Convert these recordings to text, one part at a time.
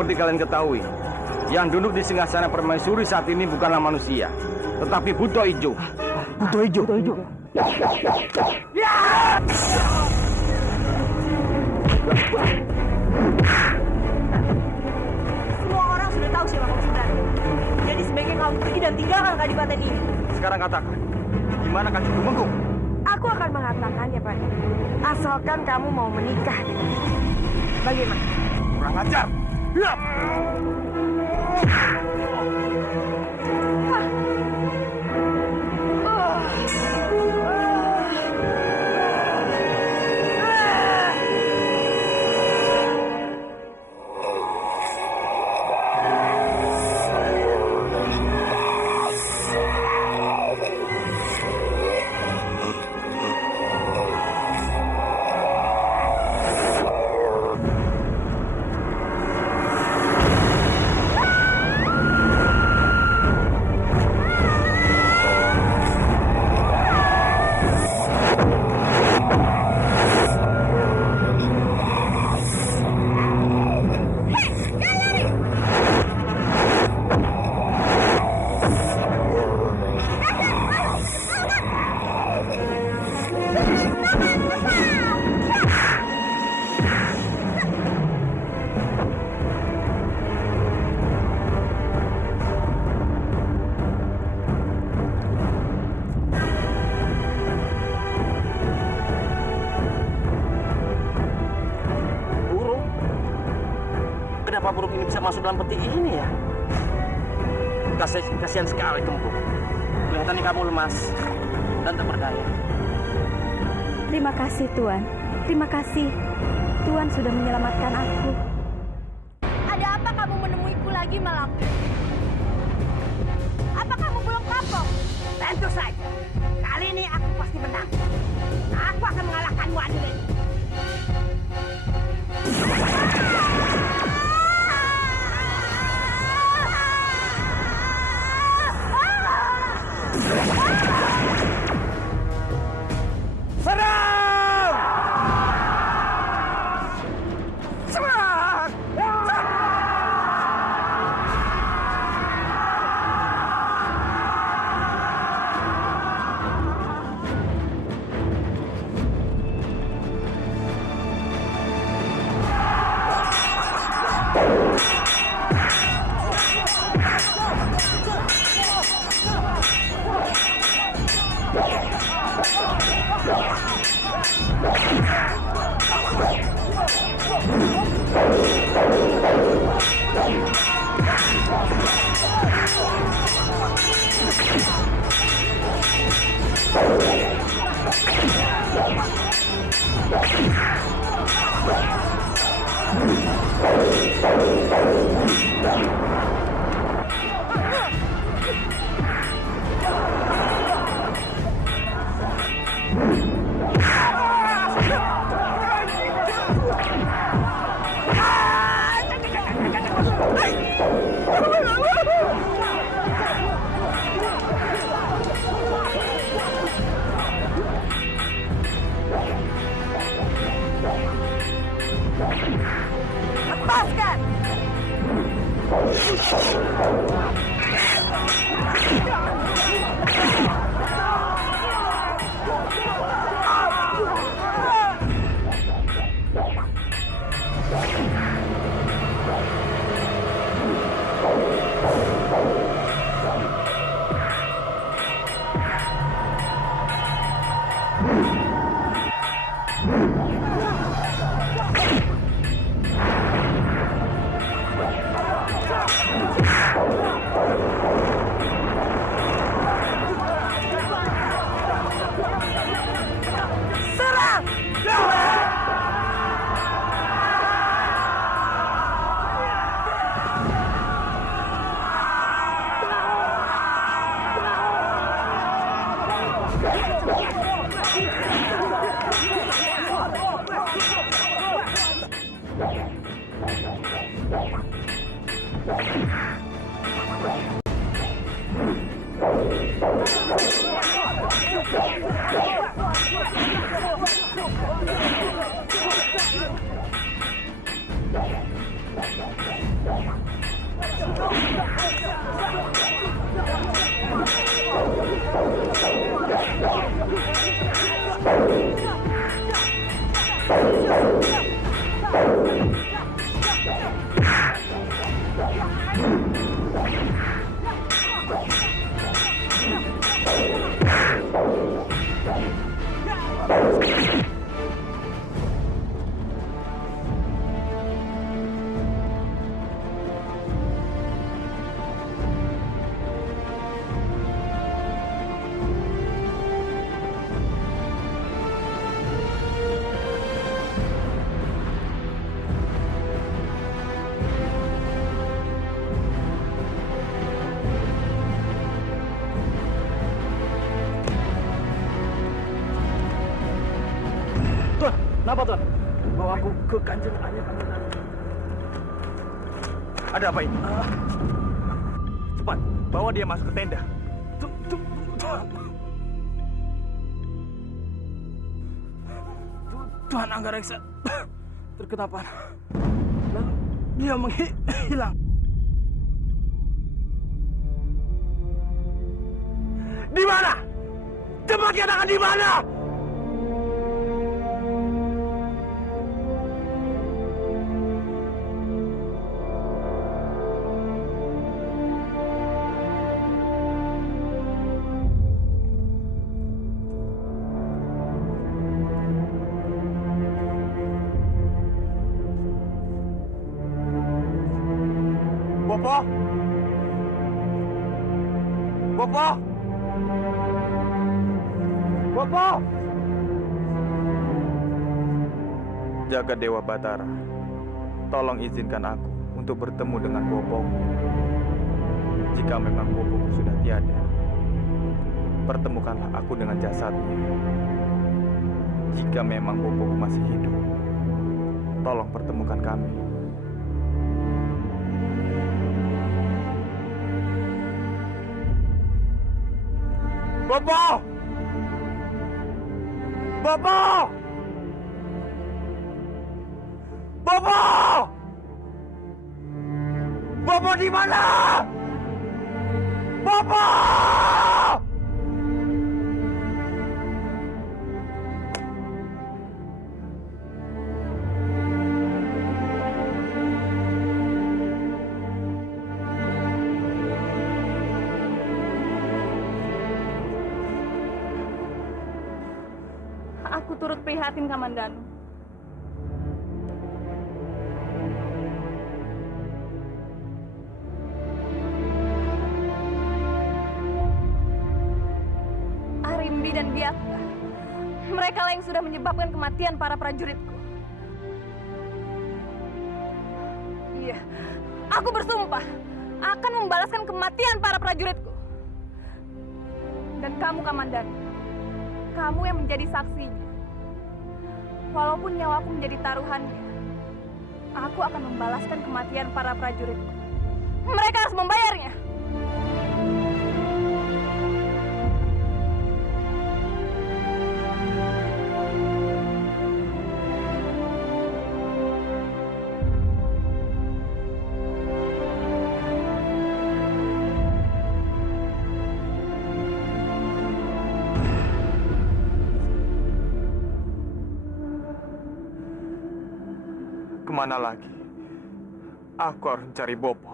Seperti kalian ketahui, yang duduk di singgasana permaisuri saat ini bukanlah manusia, tetapi buto ijo. Buto ijo. Ya! Semua orang sudah tahu siapa kamu sebenarnya. Jadi sebaiknya kamu pergi dan tinggalkan kadipaten ini. Sekarang katakan, gimana Kanjeng Tumenggung? Aku akan mengatakannya pada. Asalkan kamu mau menikah dengan aku. Bagaimana? Kurang ajar. Ya! Kenapa burung ini bisa masuk dalam peti ini ya? Kasihan sekali Kempu. Kelihatannya kamu lemas dan tak berdaya. Terima kasih Tuan. Terima kasih. Tuan sudah menyelamatkan aku. Ada apa kamu menemuiku lagi malam? Apa kamu belum kapok? Tentu saja. Kali ini aku pasti menang. Aku akan mengalahkanmu, Adilin. Serang! Serang! Lepaskan! Kenapa, Tuan? Bawa aku ke Kanjeng Ayah Kamandanu. Ada apa ini? Cepat, bawa dia masuk ke tenda. Tuan Anggareksa terkena panah. Lalu dia menghilang. Di mana? Cepat katakan di mana? Bopo! Bopo! Bopo! Jaga Dewa Batara, tolong izinkan aku untuk bertemu dengan Bopo. Jika memang Bopo sudah tiada, pertemukanlah aku dengan jasadnya. Jika memang Bopo masih hidup, tolong pertemukan kami. Bopo! Bopo! Bopo! Bopo di mana? Bopo! Aku turut prihatin, Kamandanu. Arimbi dan Biakta, mereka lah yang sudah menyebabkan kematian para prajuritku. Iya, aku bersumpah akan membalaskan kematian para prajuritku. Dan kamu, Kamandanu, kamu yang menjadi saksinya. Walaupun nyawaku menjadi taruhannya, aku akan membalaskan kematian para prajuritku. Mereka harus membayarnya. Kemana lagi? Aku harus mencari Bopo.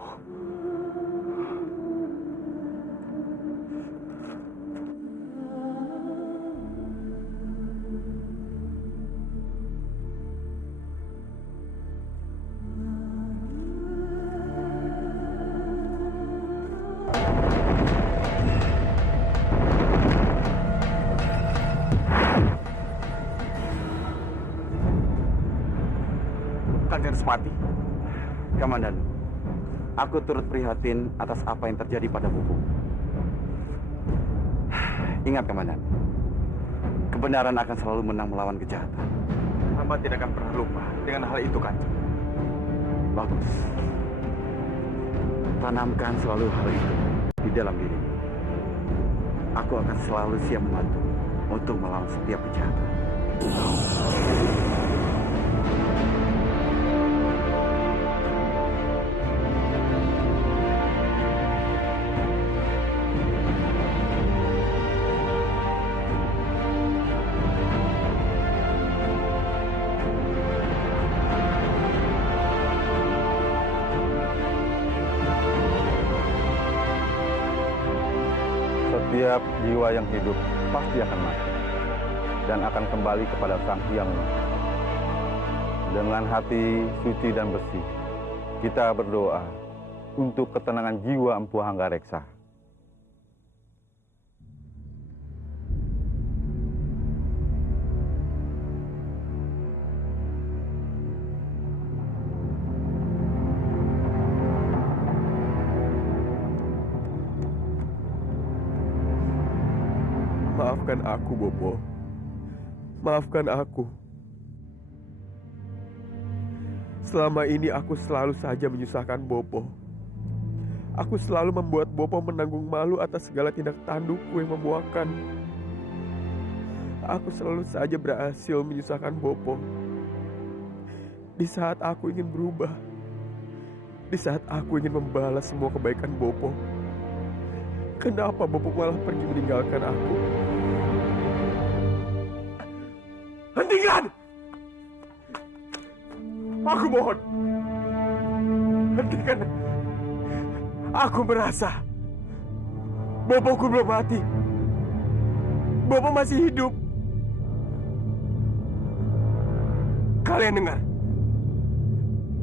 Kanjeng Semati. Kamandan, aku turut prihatin atas apa yang terjadi pada Bopo. Ingat, Kamandan, kebenaran akan selalu menang melawan kejahatan. Hamba tidak akan pernah lupa dengan hal itu, Kanjeng. Bagus. Tanamkan selalu hal itu di dalam diri. Aku akan selalu siap membantu untuk melawan setiap kejahatan. Setiap jiwa yang hidup pasti akan mati dan akan kembali kepada Sang Hyang Widi. Dengan hati suci dan bersih, kita berdoa untuk ketenangan jiwa Empu Hanggareksa. Maafkan aku, Bopo. Maafkan aku. Selama ini aku selalu saja menyusahkan Bopo. Aku selalu membuat Bopo menanggung malu atas segala tindak tandukku yang membuahkan. Aku selalu saja berhasil menyusahkan Bopo. Di saat aku ingin berubah, di saat aku ingin membalas semua kebaikan Bopo, kenapa Bopo malah pergi meninggalkan aku? Hentikan! Aku mohon. Hentikan. Aku merasa Bopoku belum mati. Bopo masih hidup. Kalian dengar?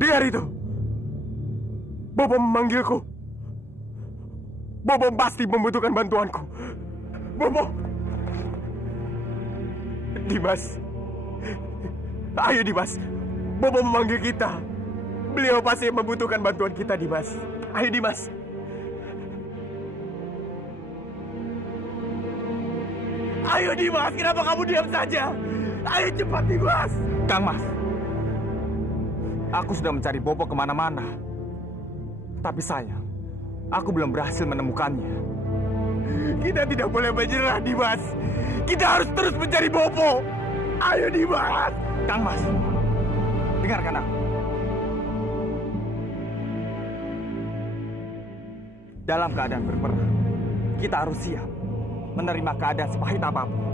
Dengar itu. Bopo memanggilku. Bopo pasti membutuhkan bantuanku. Bopo. Dimas. Ayo Dimas. Bopo memanggil kita. Beliau pasti membutuhkan bantuan kita, Dimas. Ayo Dimas. Ayo Dimas, kenapa kamu diam saja? Ayo cepat Dimas. Kang Mas, aku sudah mencari Bopo kemana-mana. Tapi sayang, aku belum berhasil menemukannya. Kita tidak boleh menyerah, Dimas. Kita harus terus mencari Bopo. Ayo Dimas. Kang Mas, dengarkan aku. Dalam keadaan berperang, kita harus siap menerima keadaan sepahit apapun.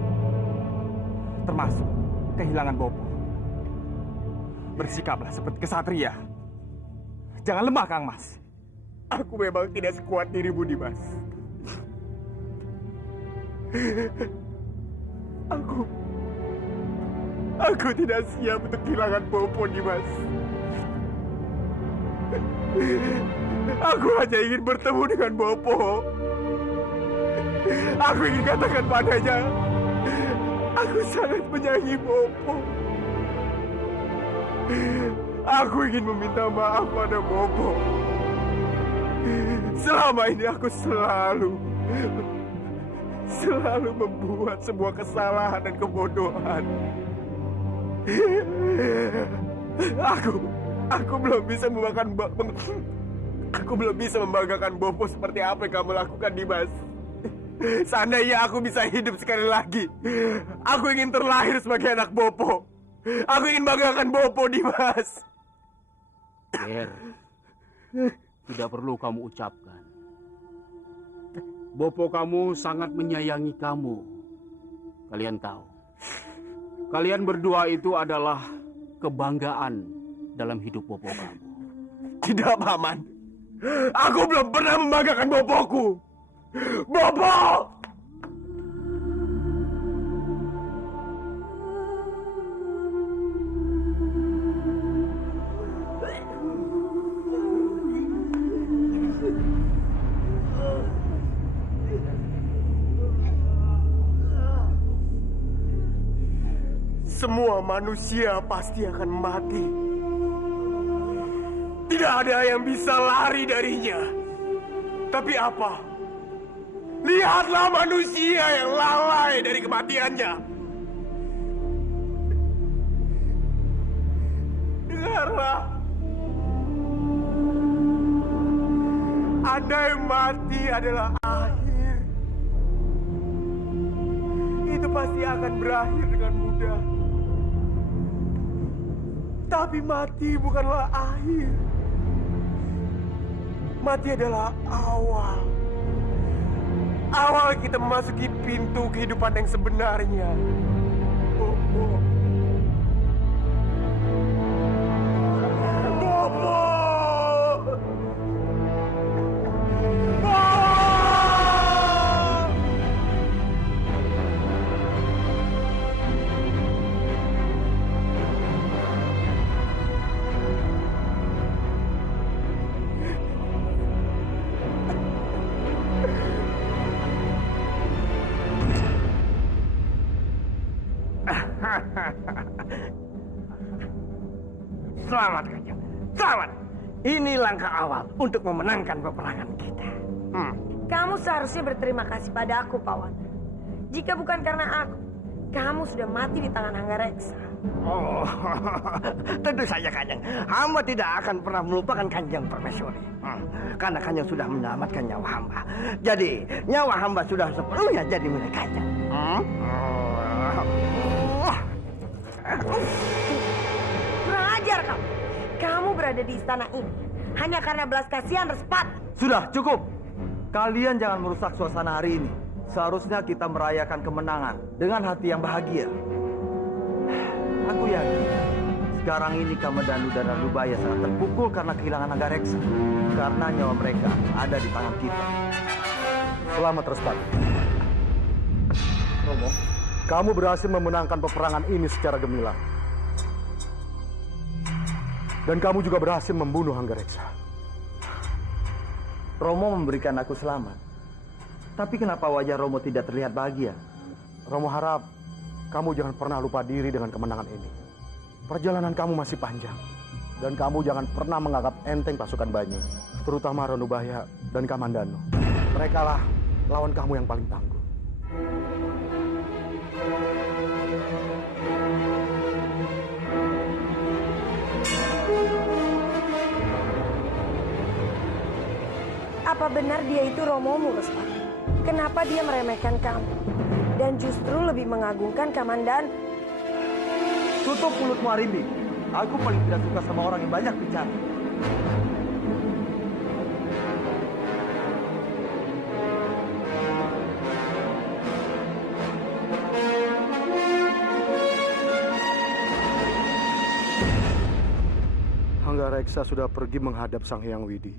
Termasuk kehilangan Bopo. Bersikaplah seperti kesatria. Jangan lemah, Kang Mas. Aku memang tidak sekuat dirimu, Dimas. Aku tidak siap untuk kehilangan Bopo, Dimas. Aku hanya ingin bertemu dengan Bopo. Aku ingin katakan padanya, aku sangat menyayangi Bopo. Aku ingin meminta maaf pada Bopo. Selama ini aku selalu membuat sebuah kesalahan dan kebodohan. Aku belum bisa membanggakan Bopo seperti apa yang kamu lakukan, Dimas. Seandainya aku bisa hidup sekali lagi, aku ingin terlahir sebagai anak Bopo. Aku ingin banggakan Bopo, Dimas. Ger, tidak perlu kamu ucapkan. Bopo kamu sangat menyayangi kamu. Kalian tahu, kalian berdua itu adalah kebanggaan dalam hidup Bopo kamu. Tidak, Paman. Aku belum pernah membanggakan Bopoku. Bopo! Semua manusia pasti akan mati. Tidak ada yang bisa lari darinya. Tapi apa? Lihatlah manusia yang lalai dari kematiannya. Dengarlah. Andai mati adalah akhir, itu pasti akan berakhir dengan mudah. Tapi mati bukanlah akhir. Mati adalah awal. Awal kita memasuki pintu kehidupan yang sebenarnya. Bopo. Bopo. Selamat, Kanjeng. Selamat. Ini langkah awal untuk memenangkan peperangan kita. Kamu seharusnya berterima kasih pada aku, Pawan. Jika bukan karena aku, kamu sudah mati di tangan Hanggareksa. Oh, tentu saja Kanjeng. Hamba tidak akan pernah melupakan Kanjeng Permaisuri. Karena Kanjeng sudah menyelamatkan nyawa hamba. Jadi, nyawa hamba sudah sepenuhnya jadi milik Kanjeng. Kurang ajar kamu. Kamu berada di istana ini hanya karena belas kasihan Respati. Sudah, cukup. Kalian jangan merusak suasana hari ini. Seharusnya kita merayakan kemenangan dengan hati yang bahagia. Aku yakin sekarang ini Kamandanu dan Ranubaya sangat terpukul karena kehilangan Nagareksa. Karena nyawa mereka ada di tangan kita. Selamat Respati. Romo, kamu berhasil memenangkan peperangan ini secara gemilang. Dan kamu juga berhasil membunuh Anggareksa. Romo memberikan aku selamat. Tapi kenapa wajah Romo tidak terlihat bahagia? Romo harap kamu jangan pernah lupa diri dengan kemenangan ini. Perjalanan kamu masih panjang. Dan kamu jangan pernah menganggap enteng pasukan Banyu. Terutama Ranubaya dan Kamandanu. Mereka lah lawan kamu yang paling tangguh. Apa benar dia itu Romomu, Respati? Kenapa dia meremehkan kamu? Dan justru lebih mengagungkan Kamandanu? Tutup mulutmu, Arimbi. Aku paling tidak suka sama orang yang banyak bicara. Anggareksa sudah pergi menghadap Sang Hyang Widi.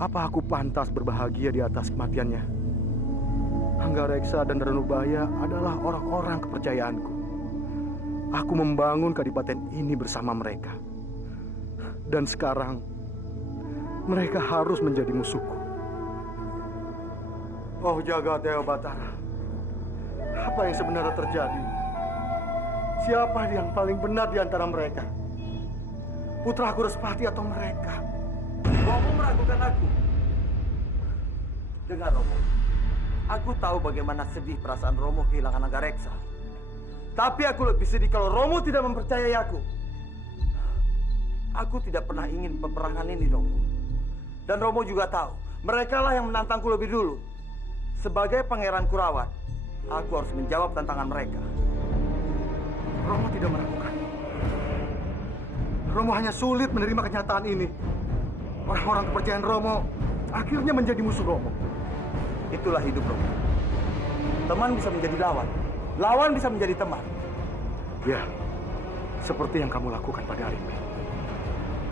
Apa aku pantas berbahagia di atas kematiannya? Anggareksa dan Ranubaya adalah orang-orang kepercayaanku. Aku membangun kadipaten ini bersama mereka. Dan sekarang, mereka harus menjadi musuhku. Oh jaga Dewa Batara, apa yang sebenarnya terjadi? Siapa yang paling benar di antara mereka? Putraku Respati atau mereka? Romo meragukan aku. Dengar Romo, aku tahu bagaimana sedih perasaan Romo kehilangan Anggareksa. Tapi aku lebih sedih kalau Romo tidak mempercayai aku. Aku tidak pernah ingin peperangan ini, Romo. Dan Romo juga tahu, mereka lah yang menantangku lebih dulu. Sebagai Pangeran Kurawan, aku harus menjawab tantangan mereka. Romo tidak meragukan. Romo hanya sulit menerima kenyataan ini. Orang-orang kepercayaan Romo akhirnya menjadi musuh Romo. Itulah hidup, Romo. Teman bisa menjadi lawan. Lawan bisa menjadi teman. Ya, seperti yang kamu lakukan pada Arimbi.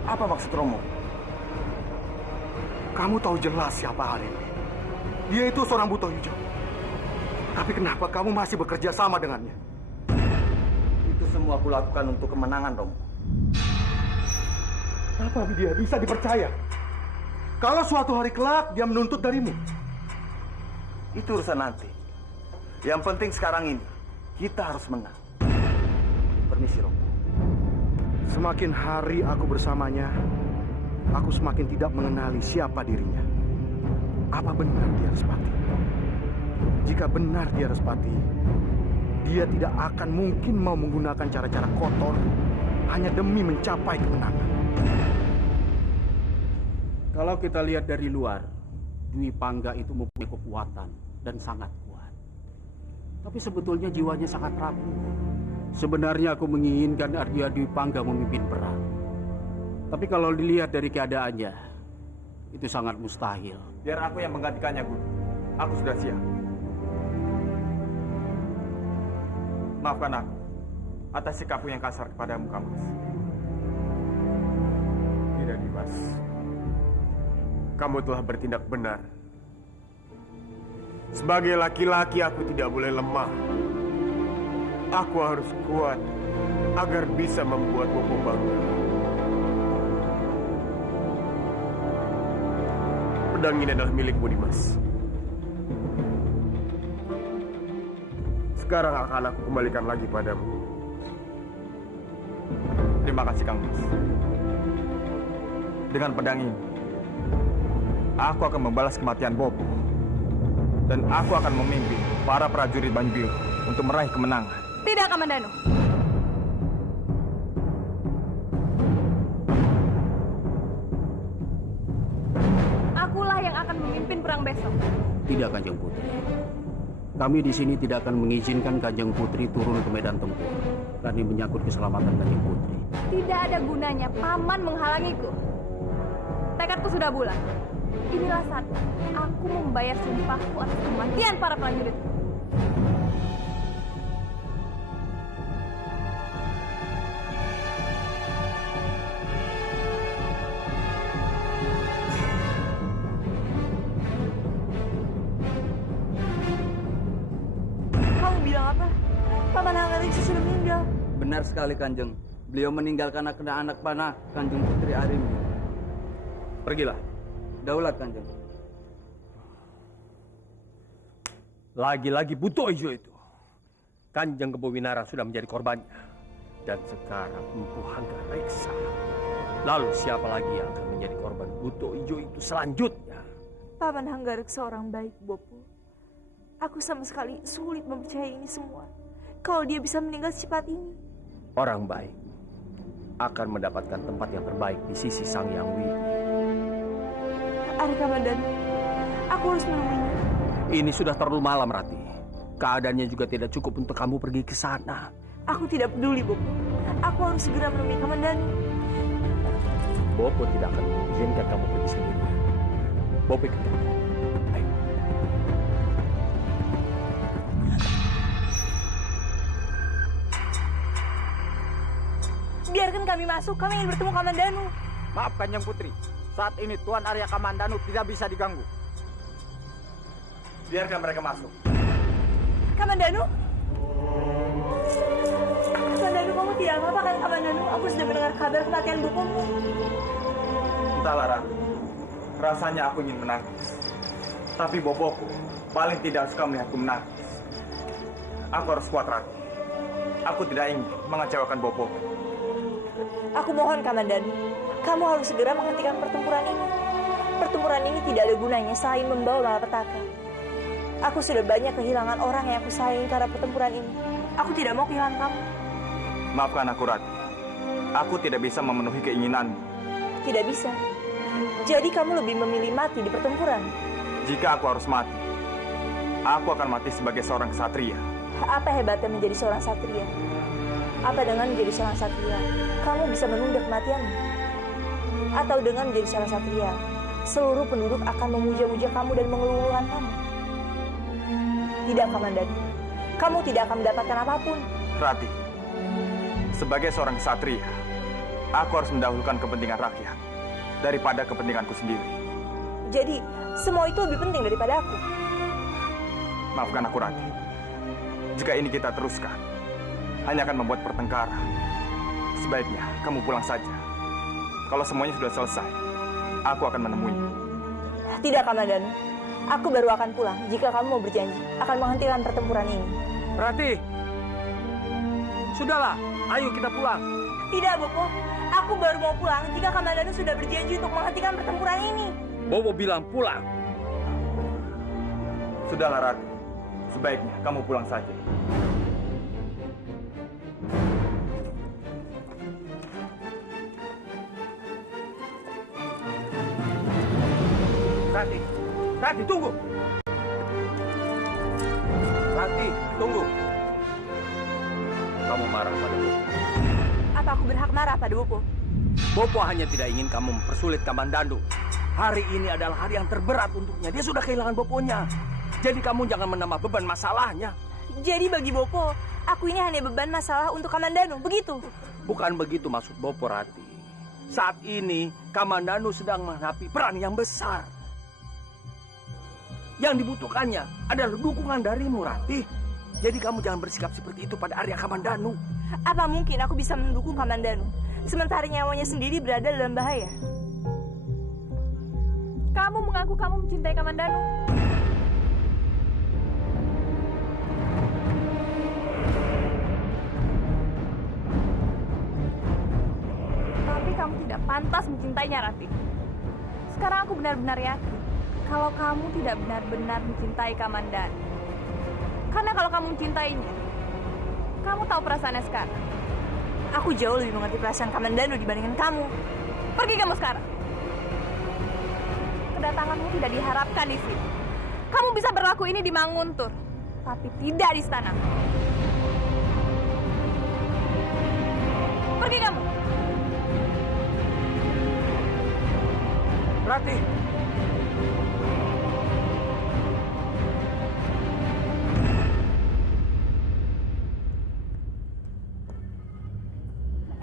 Apa maksud Romo? Kamu tahu jelas siapa Arimbi. Dia itu seorang buto hijau. Tapi kenapa kamu masih bekerja sama dengannya? Itu semua aku lakukan untuk kemenangan, Romo. Apa dia bisa dipercaya? Kalau suatu hari kelak dia menuntut darimu? Itu urusan nanti. Yang penting sekarang ini, kita harus menang. Permisi, Romo. Semakin hari aku bersamanya, aku semakin tidak mengenali siapa dirinya. Apa benar dia Respati? Jika benar dia Respati, dia tidak akan mungkin mau menggunakan cara-cara kotor hanya demi mencapai kemenangan. Kalau kita lihat dari luar, Dwi Pangga itu mempunyai kekuatan dan sangat kuat. Tapi sebetulnya jiwanya sangat rapuh. Sebenarnya aku menginginkan Ardia Dwi Pangga memimpin perang. Tapi kalau dilihat dari keadaannya, itu sangat mustahil. Biar aku yang menggantikannya, Guru. Aku sudah siap. Maafkan aku atas sikapku yang kasar kepadamu, Kamas. Tidak, Dimas. Kamu telah bertindak benar. Sebagai laki-laki, aku tidak boleh lemah. Aku harus kuat agar bisa membuat Bopo bangga. Pedang ini adalah milikmu, Dimas. Sekarang akan aku kembalikan lagi padamu. Terima kasih, Kang Mas. Dengan pedang ini, aku akan membalas kematian Bopo. Dan aku akan memimpin para prajurit Banyu Biru untuk meraih kemenangan. Tidak, Kamandanu. perang besok? Tidak, Kanjeng Putri. Kami di sini tidak akan mengizinkan Kanjeng Putri turun ke medan tempur karena menyangkut keselamatan Kanjeng Putri. Tidak ada gunanya paman menghalangiku. Tekadku sudah bulat. Inilah saatnya aku membayar sumpahku atas kematian para prajuritku. Kamu bilang apa? Paman Hanggareksa sudah meninggal. Benar sekali, Kanjeng. Beliau meninggal karena kena anak panah Kanjeng Putri Arimbi. Pergilah. Daulat, Kanjeng. Lagi-lagi Buto Ijo itu. Kanjeng Kepowinara sudah menjadi korbannya. Dan sekarang Empu Hanggareksa. Lalu siapa lagi yang akan menjadi korban Buto Ijo itu selanjutnya? Paman Hanggareksa orang baik, Bopo. Aku sama sekali sulit mempercayai ini semua. Kalau dia bisa meninggal secepat ini. Orang baik akan mendapatkan tempat yang terbaik di sisi Sang Hyang Widi. Ari Kamandanu, aku harus menemuinya. Ini sudah terlalu malam, Rati. Keadaannya juga tidak cukup untuk kamu pergi ke sana. Aku tidak peduli, Bopo. Aku harus segera menemui Kamandanu. Bopo tidak akan mengizinkan kamu pergi sendiri. Bopo ikut kamu. Ayo. Biarkan kami masuk, kami ingin bertemu Kamandanu. Maaf Kanjeng Putri, saat ini Tuan Arya Kamandanu tidak bisa diganggu. Biarkan mereka masuk. Kamandanu? Kamandanu, kamu tidak apa-apa kan, Kamandanu? Aku sudah mendengar kabar kematian Bopomu. Entahlah Ratu, rasanya aku ingin menangis. Tapi Bopoku paling tidak suka melihatku menangis. Aku harus kuat, Ratu. Aku tidak ingin mengecewakan Bopoku. Aku mohon, Kamandanu, kamu harus segera menghentikan pertempuran ini. Pertempuran ini tidak ada gunanya selain membawa malapetaka. Aku sudah banyak kehilangan orang yang aku sayangi karena pertempuran ini. Aku tidak mau kehilangan kamu. Maafkan aku, Ratu. Aku tidak bisa memenuhi keinginanmu. Tidak bisa. Jadi kamu lebih memilih mati di pertempuran? Jika aku harus mati, aku akan mati sebagai seorang ksatria. Apa hebatnya menjadi seorang satria? Apa dengan menjadi seorang satria, kamu bisa menunda kematianmu? Atau dengan menjadi seorang satria, seluruh penduduk akan memuja-muja kamu dan mengeluh-elukan kamu? Tidak, Kamandanu. Kamu tidak akan mendapatkan apapun. Rati, sebagai seorang ksatria, aku harus mendahulukan kepentingan rakyat daripada kepentinganku sendiri. Jadi, semua itu lebih penting daripada aku. Maafkan aku, Rati. Jika ini kita teruskan, hanya akan membuat pertengkaran. Sebaiknya kamu pulang saja. Kalau semuanya sudah selesai, aku akan menemuimu. Tidak, Kamandanu. Aku baru akan pulang jika kamu mau berjanji akan menghentikan pertempuran ini. Rati, sudahlah, ayo kita pulang. Tidak, Bopo. Aku baru mau pulang jika Kamandanu sudah berjanji untuk menghentikan pertempuran ini. Bopo bilang pulang. Sudahlah, Rati. Sebaiknya kamu pulang saja. Rati, Rati, tunggu. Rati, tunggu. Kamu marah pada Bopo. Apa aku berhak marah pada Bopo? Bopo hanya tidak ingin kamu mempersulit Kamandanu. Hari ini adalah hari yang terberat untuknya. Dia sudah kehilangan Boponya. Jadi kamu jangan menambah beban masalahnya. Jadi bagi Bopo, aku ini hanya beban masalah untuk Kamandanu, begitu? Bukan begitu maksud Bopo, Rati. Saat ini, Kamandanu sedang menghadapi perang yang besar. Yang dibutuhkannya adalah dukungan darimu, Rati. Jadi kamu jangan bersikap seperti itu pada Arya Kamandanu. Apa mungkin aku bisa mendukung Kamandanu, sementara nyawanya sendiri berada dalam bahaya? Kamu mengaku kamu mencintai Kamandanu. Tapi kamu tidak pantas mencintainya, Rati. Sekarang aku benar-benar yakin kalau kamu tidak benar-benar mencintai Kamandanu. Karena kalau kamu mencintainya, kamu tahu perasaannya sekarang. Aku jauh lebih mengerti perasaan Kamandanu dibandingkan kamu. Pergi kamu sekarang. kedatanganmu tidak diharapkan di sini. Kamu bisa berlaku ini di Manguntur, tapi tidak di istana. Pergi kamu. Rati.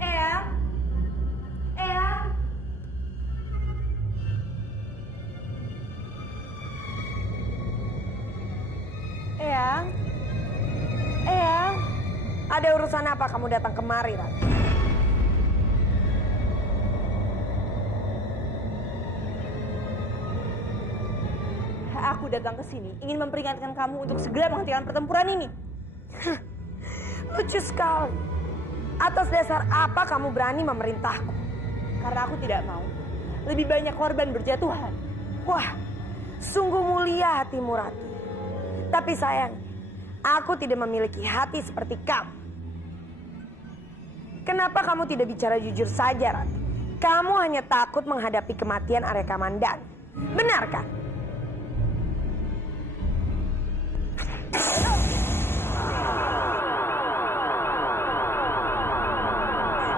Eyang. Eyang. Eyang. Eyang. Ada urusan apa kamu datang kemari, Rati? Aku datang ke sini ingin memperingatkan kamu untuk segera menghentikan pertempuran ini. Lucu sekali. Atas dasar apa kamu berani memerintahku? Karena aku tidak mau lebih banyak korban berjatuhan. Wah, sungguh mulia hatimu, Rati. Tapi sayang, aku tidak memiliki hati seperti kamu. Kenapa kamu tidak bicara jujur saja, Rati? Kamu hanya takut menghadapi kematian Arya Kamandanu. Benar kan?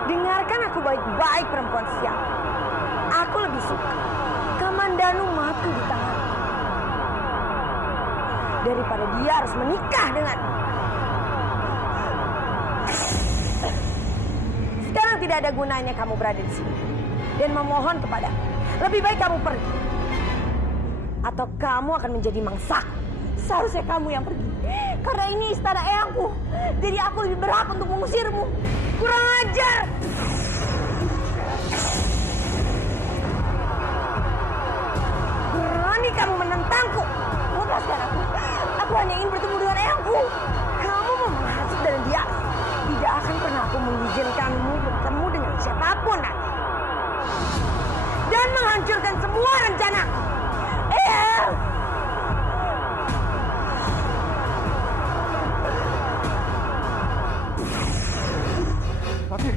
Dengarkan aku baik-baik, perempuan sial. Aku lebih suka Kamandanu mati di tangan daripada dia harus menikah dengan. Sekarang tidak ada gunanya kamu berada di sini dan memohon kepada. Lebih baik kamu pergi, atau kamu akan menjadi mangsaku. Seharusnya kamu yang pergi. Karena ini istana eyangku. Jadi aku lebih berhak untuk mengusirmu. Kurang ajar! Berani kamu menentangku? Lepaskan aku. Aku hanya ingin bertemu dengan eyangku. Kamu menghasut dan dia tidak akan pernah aku mengizinkanmu bertemu dengan siapapun nanti. Dan menghancurkan semua rencanaku. Eyang! Rati,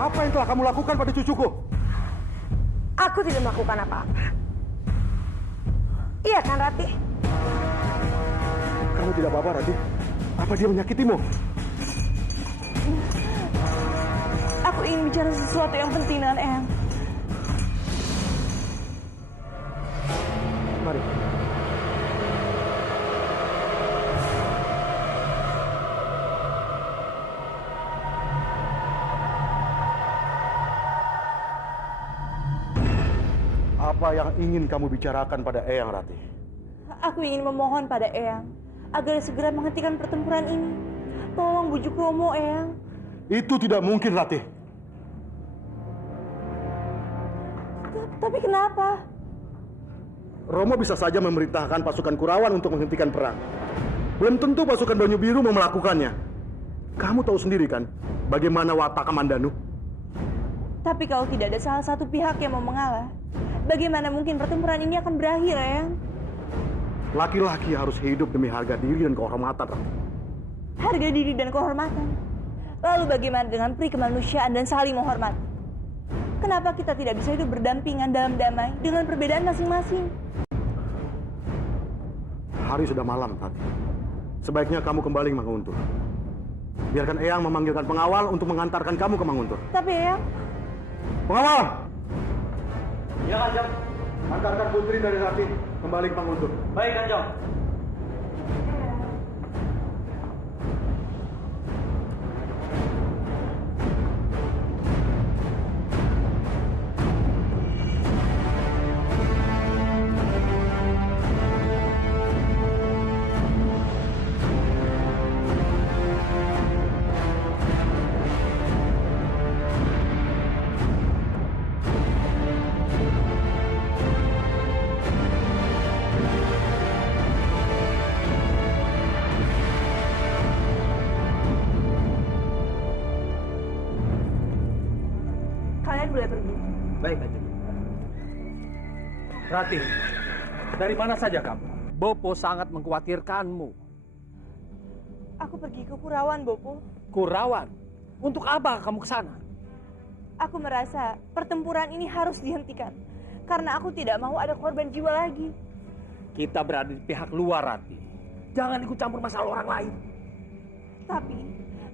apa yang telah kamu lakukan pada cucuku? Aku tidak melakukan apa-apa. Iya kan, Rati? Kamu tidak apa-apa, Rati? Apa dia menyakitimu? Aku ingin bicara sesuatu yang penting dengan eyang. Mari. Apa yang ingin kamu bicarakan pada Eyang, Rati? Aku ingin memohon pada eyang agar segera menghentikan pertempuran ini. Tolong bujuk Romo, eyang. Itu tidak mungkin, Rati. Tapi kenapa? Romo bisa saja memerintahkan pasukan Kurawan untuk menghentikan perang. Belum tentu pasukan Banyu Biru mau melakukannya. Kamu tahu sendiri kan bagaimana watak Kamandanu? Tapi kalau tidak ada salah satu pihak yang mau mengalah, bagaimana mungkin pertempuran ini akan berakhir, eyang? Laki-laki harus hidup demi harga diri dan kehormatan, Rati. Harga diri dan kehormatan? Lalu bagaimana dengan peri kemanusiaan dan saling menghormati? Kenapa kita tidak bisa hidup berdampingan dalam damai dengan perbedaan masing-masing? Hari sudah malam, Rati. Sebaiknya kamu kembali ke Manguntur. Biarkan Eyang memanggilkan pengawal untuk mengantarkan kamu ke Manguntur. Tapi eyang... Pengawal! Ya, Kanjeng. Antarkan putri dari Rati kembali ke Manguntur. Baik, Kanjeng. Kalian boleh pergi. Baik, Kanjeng. Rati, dari mana saja kamu? Bopo sangat mengkhawatirkanmu. Aku pergi ke Kurawan, Bopo. Kurawan? Untuk apa kamu ke sana? Aku merasa pertempuran ini harus dihentikan. Karena aku tidak mau ada korban jiwa lagi. Kita berada di pihak luar, Rati. Jangan ikut campur masalah orang lain. Tapi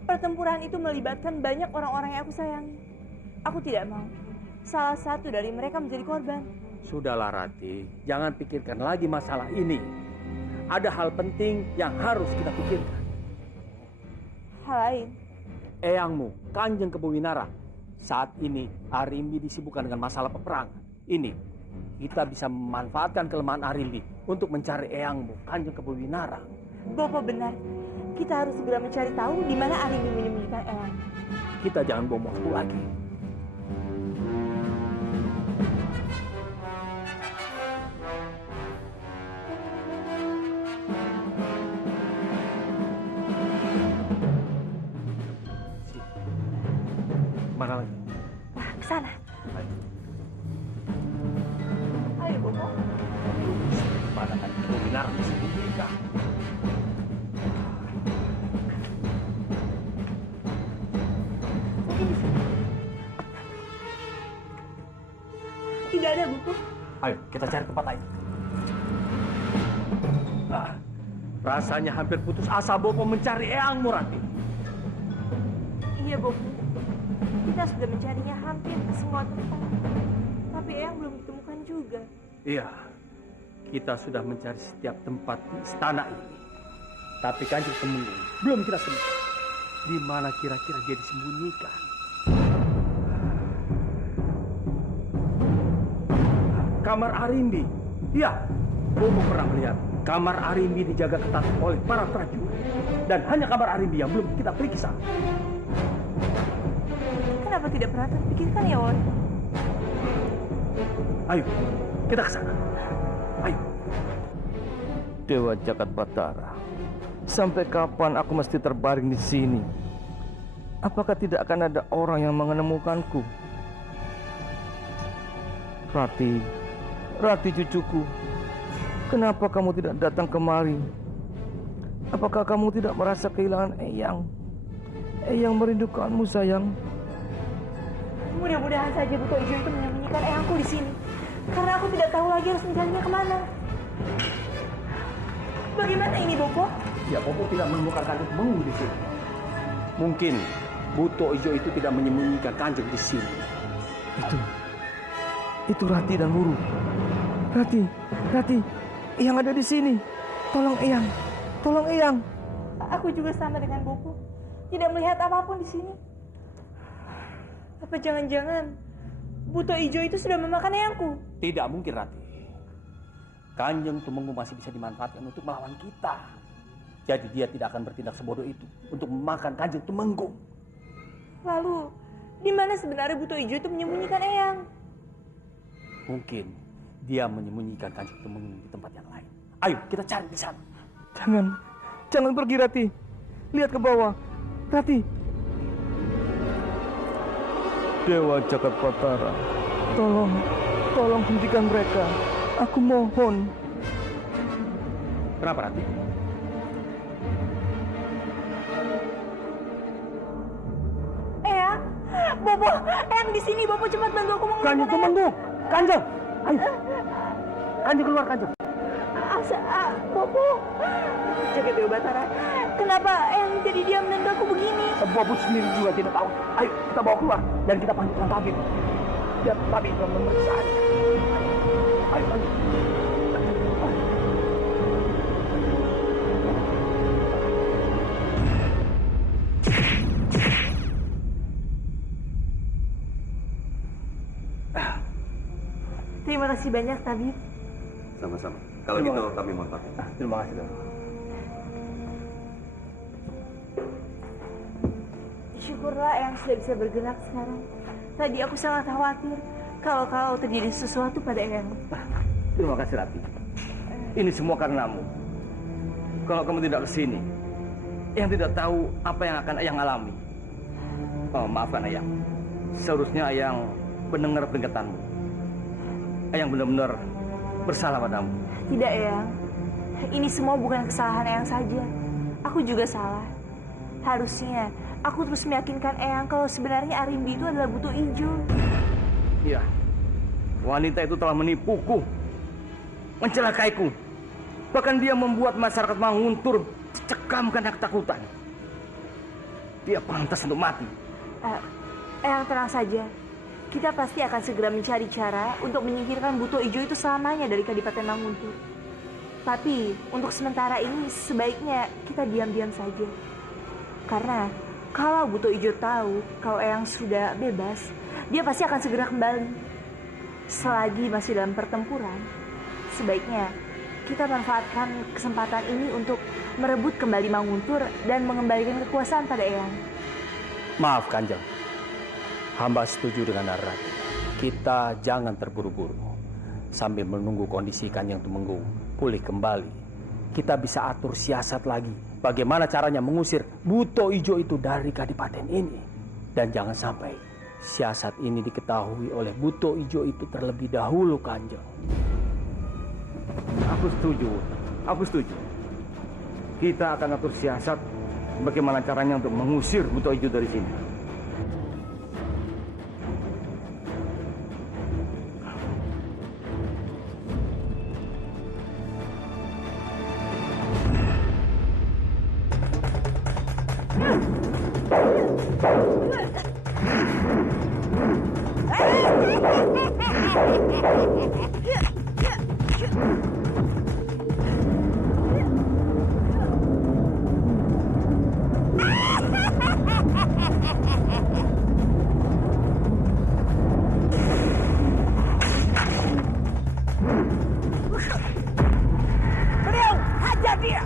pertempuran itu melibatkan banyak orang-orang yang aku sayangi. Aku tidak mau salah satu dari mereka menjadi korban. Sudahlah, Rati. Jangan pikirkan lagi masalah ini. Ada hal penting yang harus kita pikirkan. Hal lain? Eyangmu, Kanjeng Kebawinara. Saat ini Arimbi disibukkan dengan masalah peperangan. Ini, kita bisa memanfaatkan kelemahan Arimbi untuk mencari eyangmu, Kanjeng Kebawinara. Bopo benar. Kita harus segera mencari tahu di mana Arimbi menyembunyikan eyang. Kita jangan buang waktu lagi. Mana lagi? Ke sana. Ayo, Bopo. Mana kan Kebawinara disembunyikan? Tidak ada, Bopo. Ayo, kita cari tempat lain. Rasanya hampir putus asa Bopo mencari eyangmu, Rati. Iya, Bopo. Kita sudah mencarinya hampir ke semua tempat. Tapi eyang belum ditemukan juga. Iya, kita sudah mencari setiap tempat di istana ini. Tapi Kanjeng Temenggung belum kita temukan. Di mana kira-kira dia disembunyikan? Kamar Arimbi. Iya, Bopo pernah melihat kamar Arimbi dijaga ketat oleh para prajurit. Dan hanya kamar Arimbi yang belum kita periksa. Kenapa tidak pernah terpikirkan ya, Wan? Ayo, kita ke sana. Ayo. Dewa Jagat Batara, sampai kapan aku mesti terbaring di sini? Apakah tidak akan ada orang yang menemukanku? Rati, Rati cucuku, kenapa kamu tidak datang kemari? Apakah kamu tidak merasa kehilangan Eyang? Eyang merindukanmu, sayang. Mudah-mudahan saja Buto Ijo itu menyembunyikan eyangku di sini. Karena aku tidak tahu lagi harus mencarinya kemana. Bagaimana ini, Bopo? Ya, Bopo tidak menemukan Kanjeng Temenggung di sini. Mungkin Buto Ijo itu tidak menyembunyikan Kanjeng di sini. Itu Rati dan Wuru. Rati, Eyang ada di sini. Tolong Eyang. Aku juga sama dengan Bopo. Tidak melihat apapun di sini. Apa jangan-jangan Buto Ijo itu sudah memakan eyangku? Tidak mungkin, Rati. Kanjeng Temenggung masih bisa dimanfaatkan untuk melawan kita. Jadi dia tidak akan bertindak sebodoh itu untuk memakan Kanjeng Temenggung. Lalu, di mana sebenarnya Buto Ijo itu menyembunyikan eyang? Mungkin dia menyembunyikan Kanjeng Temenggung di tempat yang lain. Ayo, kita cari di sana. Jangan pergi, Rati. Lihat ke bawah. Rati. Dewa Jagat Batara, tolong hentikan mereka. Aku mohon. Kenapa, Rati? Eyang, Bopo, eyang di sini. Bopo cepat bantu aku mengeluarkan Kanjeng Temenggung, Kanjeng, ayo, Kanjeng keluar, Kanjeng. Bopo, Jagat Dewa Batara, kenapa eyang jadi diam dan kaku begini? Bopo sendiri juga tidak tahu. Ayo, kita bawa keluar dan kita panggilkan tabib. Biar tabib memeriksa. Ayo. Terima kasih banyak, tabib. Sama-sama. Kalau gitu kami mohon pamit. Terima kasih, Dok. Syukurlah eyang sudah bisa bergerak sekarang. Tadi aku sangat khawatir kalau terjadi sesuatu pada eyang. Terima kasih, Rati. Ini semua karenamu. Kalau kamu tidak kesini, Eyang tidak tahu apa yang akan Eyang alami. Oh, maafkan Eyang. Seharusnya Eyang mendengar peringatanmu. Eyang benar-benar bersalah padamu. Tidak, Eyang. Ini semua bukan kesalahan eyang saja. Aku juga salah. Harusnya aku terus meyakinkan Eyang kalau sebenarnya Arimbi itu adalah Buto Ijo. Iya, wanita itu telah menipuku, mencelakaiku. Bahkan dia membuat masyarakat Manguntur cekam karena ketakutan. Dia pantas untuk mati. Eyang tenang saja. Kita pasti akan segera mencari cara untuk menyingkirkan Buto Ijo itu selamanya dari Kadipaten Manguntur. Tapi untuk sementara ini sebaiknya kita diam-diam saja. Karena kalau Buto Ijo tahu kalau Eyang sudah bebas, dia pasti akan segera kembali. Selagi masih dalam pertempuran, sebaiknya kita manfaatkan kesempatan ini untuk merebut kembali Manguntur dan mengembalikan kekuasaan pada Eyang. Maaf Kanjeng, hamba setuju dengan Narati. Kita jangan terburu-buru. Sambil menunggu kondisi Kanjeng Tumenggung pulih kembali, kita bisa atur siasat lagi. Bagaimana caranya mengusir Buto Ijo itu dari kadipaten ini. Dan jangan sampai siasat ini diketahui oleh Buto Ijo itu terlebih dahulu, Kanjeng. Aku setuju. Kita akan atur siasat bagaimana caranya untuk mengusir Buto Ijo dari sini. Beliau, hajar dia!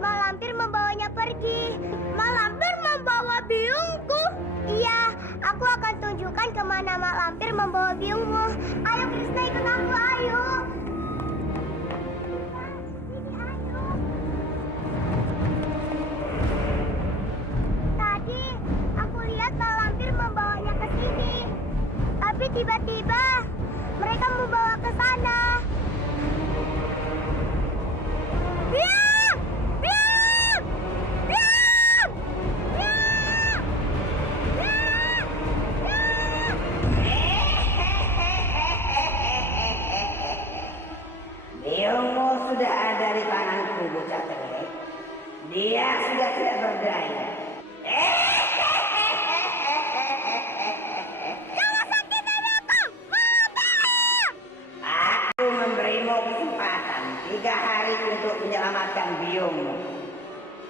Malampir membawanya pergi. Malampir membawa biungku. Iya, aku akan tunjukkan kemana Malampir membawa biungmu. Ayo Krishna, ikut aku, ayo. Tadi aku lihat Malampir membawanya ke sini. Tapi tiba-tiba mereka membawa ke sana. Biungmu sudah ada di tanganku, bocah tengik. Dia sudah tidak berdaya. Jangan sakiti aku! Aku memberimu kesempatan 3 hari untuk menyelamatkan biungmu.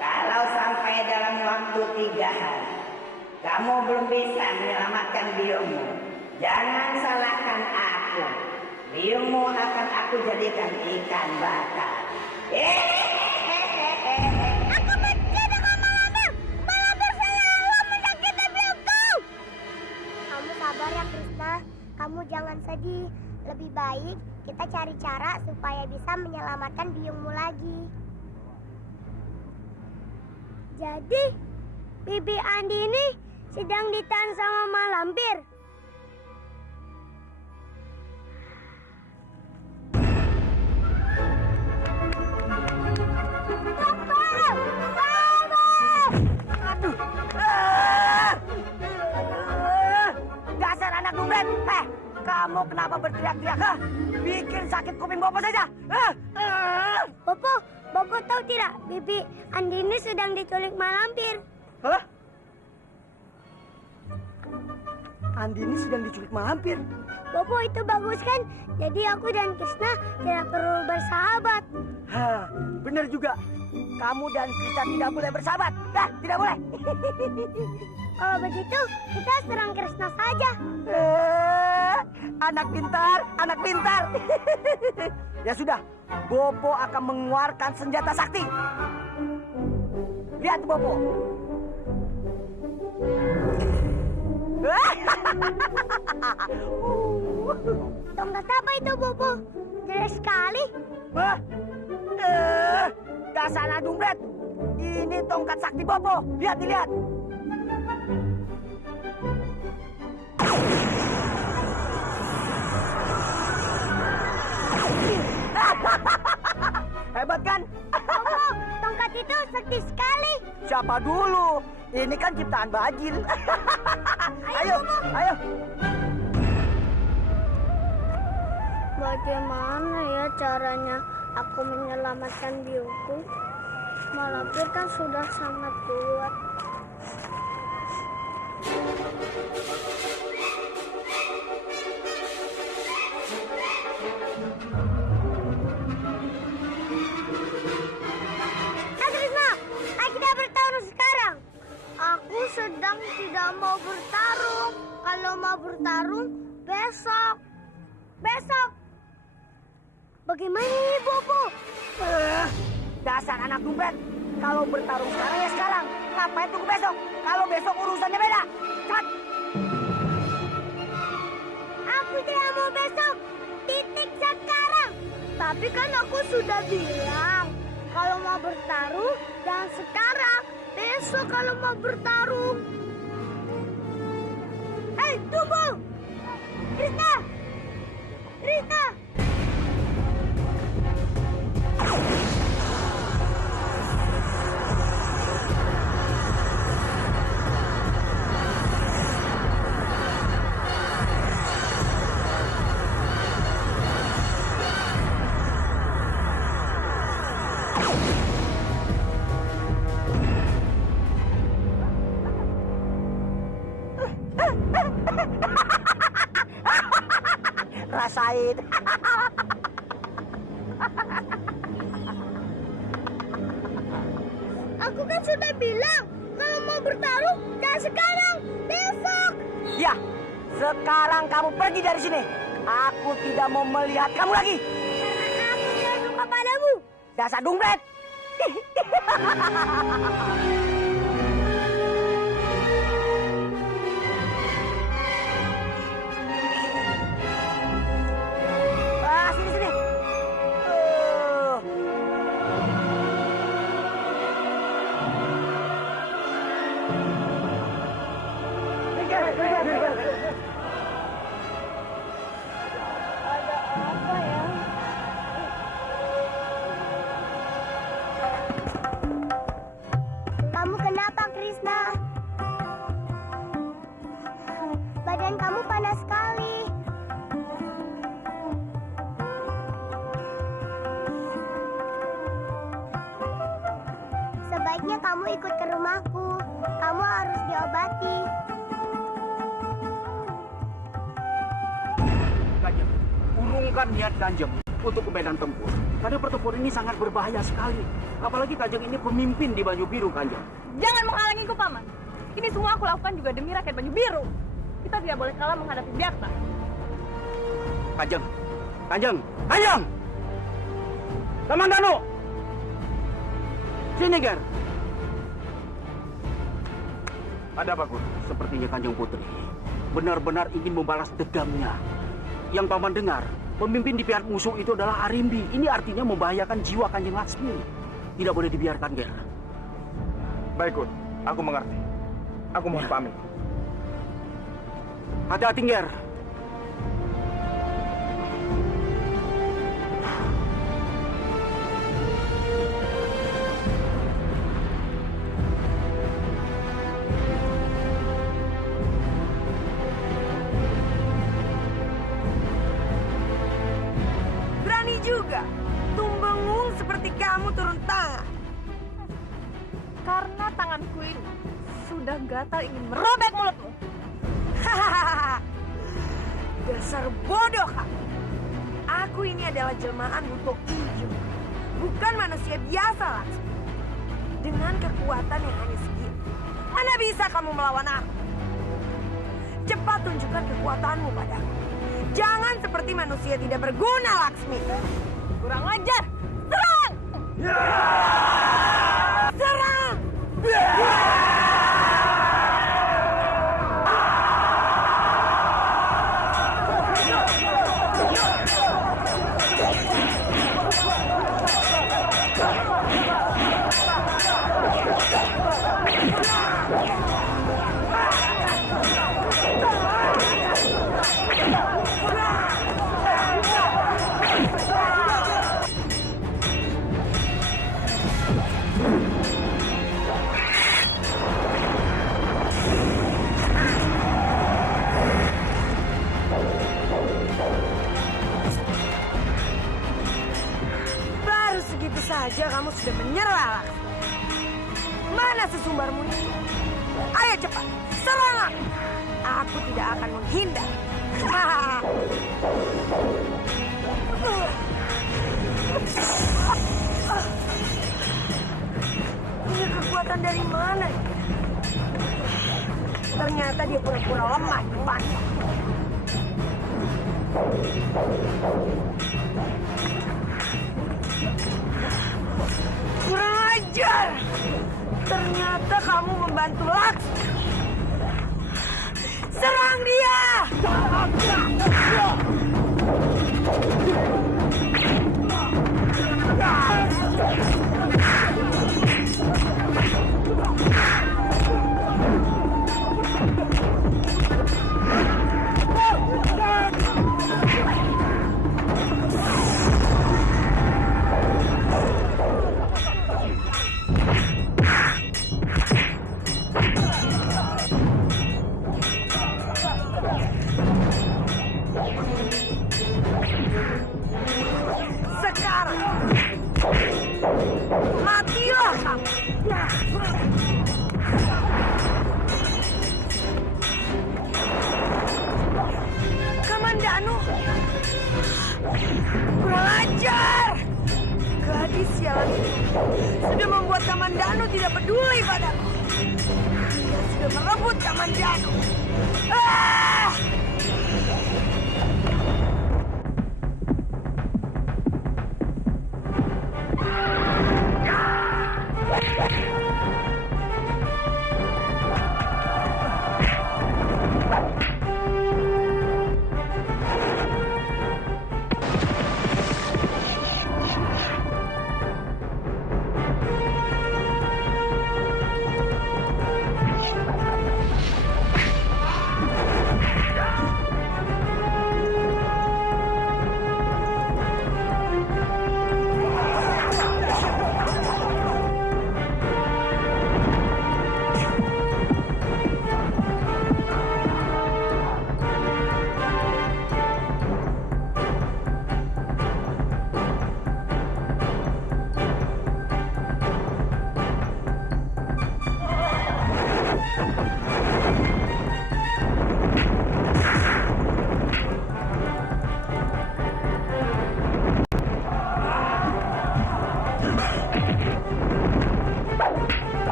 Kalau sampai dalam waktu 3 hari kamu belum bisa menyelamatkan biungmu, jangan salahkan aku. Biungmu akan aku jadikan ikan bakar. Aku benci dengan Malampir. Malampir selalu menyakiti biungku. Kamu sabar ya Krishna. Kamu jangan sedih. Lebih baik kita cari cara supaya bisa menyelamatkan biungmu lagi. Jadi, Bibi Andi ini sedang ditahan sama Malampir. Dasar anak dompet! Kamu kenapa berteriak-teriak? Bikin sakit kuping Bopo saja! Bopo tahu tahu tidak, Bibi Andini sedang diculik malampir. Hah? Andini sedang diculik malampir? Bobo, itu bagus kan? Jadi aku dan Krishna tidak perlu bersahabat. Hah, benar juga. Kamu dan Krishna tidak boleh bersahabat. Dah, tidak boleh. Kalau begitu, kita serang Krishna saja. Anak pintar, anak pintar. Ya sudah, Bobo akan mengeluarkan senjata sakti. Lihat Bobo. Tongkat apa itu, Bobo? Jelas sekali. Wah, dasar anak dumbret. Ini tongkat sakti Bobo. Lihat, dilihat. Hebat kan? Bobo, tongkat itu sakti sekali. Siapa dulu? Ini kan ciptaan Bajil. Ayo, ayo. Bagaimana ya caranya aku menyelamatkan biungku? Malampir kan sudah sangat kuat. Krishna, ayo kita bertarung sekarang. Aku sedang tidak mau bertarung. Kalau mau bertarung, besok. Besok. Bagaimana ini, Bobo? Dasar anak dompet. Kalau bertarung sekarang ya sekarang. Ngapain tunggu besok? Kalau besok urusannya beda. Cepat. Aku tidak mau besok. Titik sekarang. Tapi kan aku sudah bilang. Kalau mau bertarung, jangan sekarang. Besok kalau mau bertarung. Hei, tunggu! Krishna! Krishna! Rasain. Aku kan sudah bilang kalau mau bertarung jangan sekarang, besok. Ya, sekarang kamu pergi dari sini. Aku tidak mau melihat kamu lagi. Karena aku tidak suka padamu. Dasar dompet. Sini, sini. Ada apa ya? Kamu kenapa, Krishna? Badan kamu panas sekali. Sebaiknya kamu ikut ke rumahku. Kamu harus diobati. Kanjeng, urungkan niat Kanjeng untuk ke medan tempur. Karena pertempuran ini sangat berbahaya sekali. Apalagi Kanjeng ini pemimpin di Banyu Biru, Kanjeng. Jangan menghalangiku, Paman. Ini semua aku lakukan juga demi rakyat Banyu Biru. Kita tidak boleh kalah menghadapi Byakta. Kanjeng, Kanjeng, Kanjeng! Kamandanu! Sini, Ger. Ada apa, Guru? Sepertinya Kanjeng Putri benar-benar ingin membalas dendamnya. Yang Paman dengar, pemimpin di pihak musuh itu adalah Arimbi. Ini artinya membahayakan jiwa Kanjeng Laksmi. Tidak boleh dibiarkan, Ger. Baik, Guru. Aku mengerti. Aku mohon pamit. Hati-hati, Ger. Berani juga Tumbengung seperti kamu turun tangan? Karena tanganku ini sudah gatal ingin merobek mulutmu. Hahaha. Dasar bodoh kamu. Aku ini adalah jelmaan buto ijo, bukan manusia biasa, Laksmi. Dengan kekuatan yang hanya segitu, mana bisa kamu melawan aku? Cepat tunjukkan kekuatanmu padaku. Jangan seperti manusia tidak berguna, Laksmi. Kurang ajar. Serang! Serang! Baru segitu saja kamu sudah menyerah, Laksmi. Mana sesumbarmu itu? Ayo cepat, serang aku. Aku tidak akan menghindar. Ini kekuatan dari mana? Ternyata dia pura-pura lemah di depanku. Kurang ajar. Ternyata kamu membantu Laksmi. Serang dia! Sekarang matilah kamu. Kamandanu, kurang ajar. Gadis sialan itu sudah membuat Kamandanu tidak peduli padaku. Dia sudah merebut Kamandanu. Ah!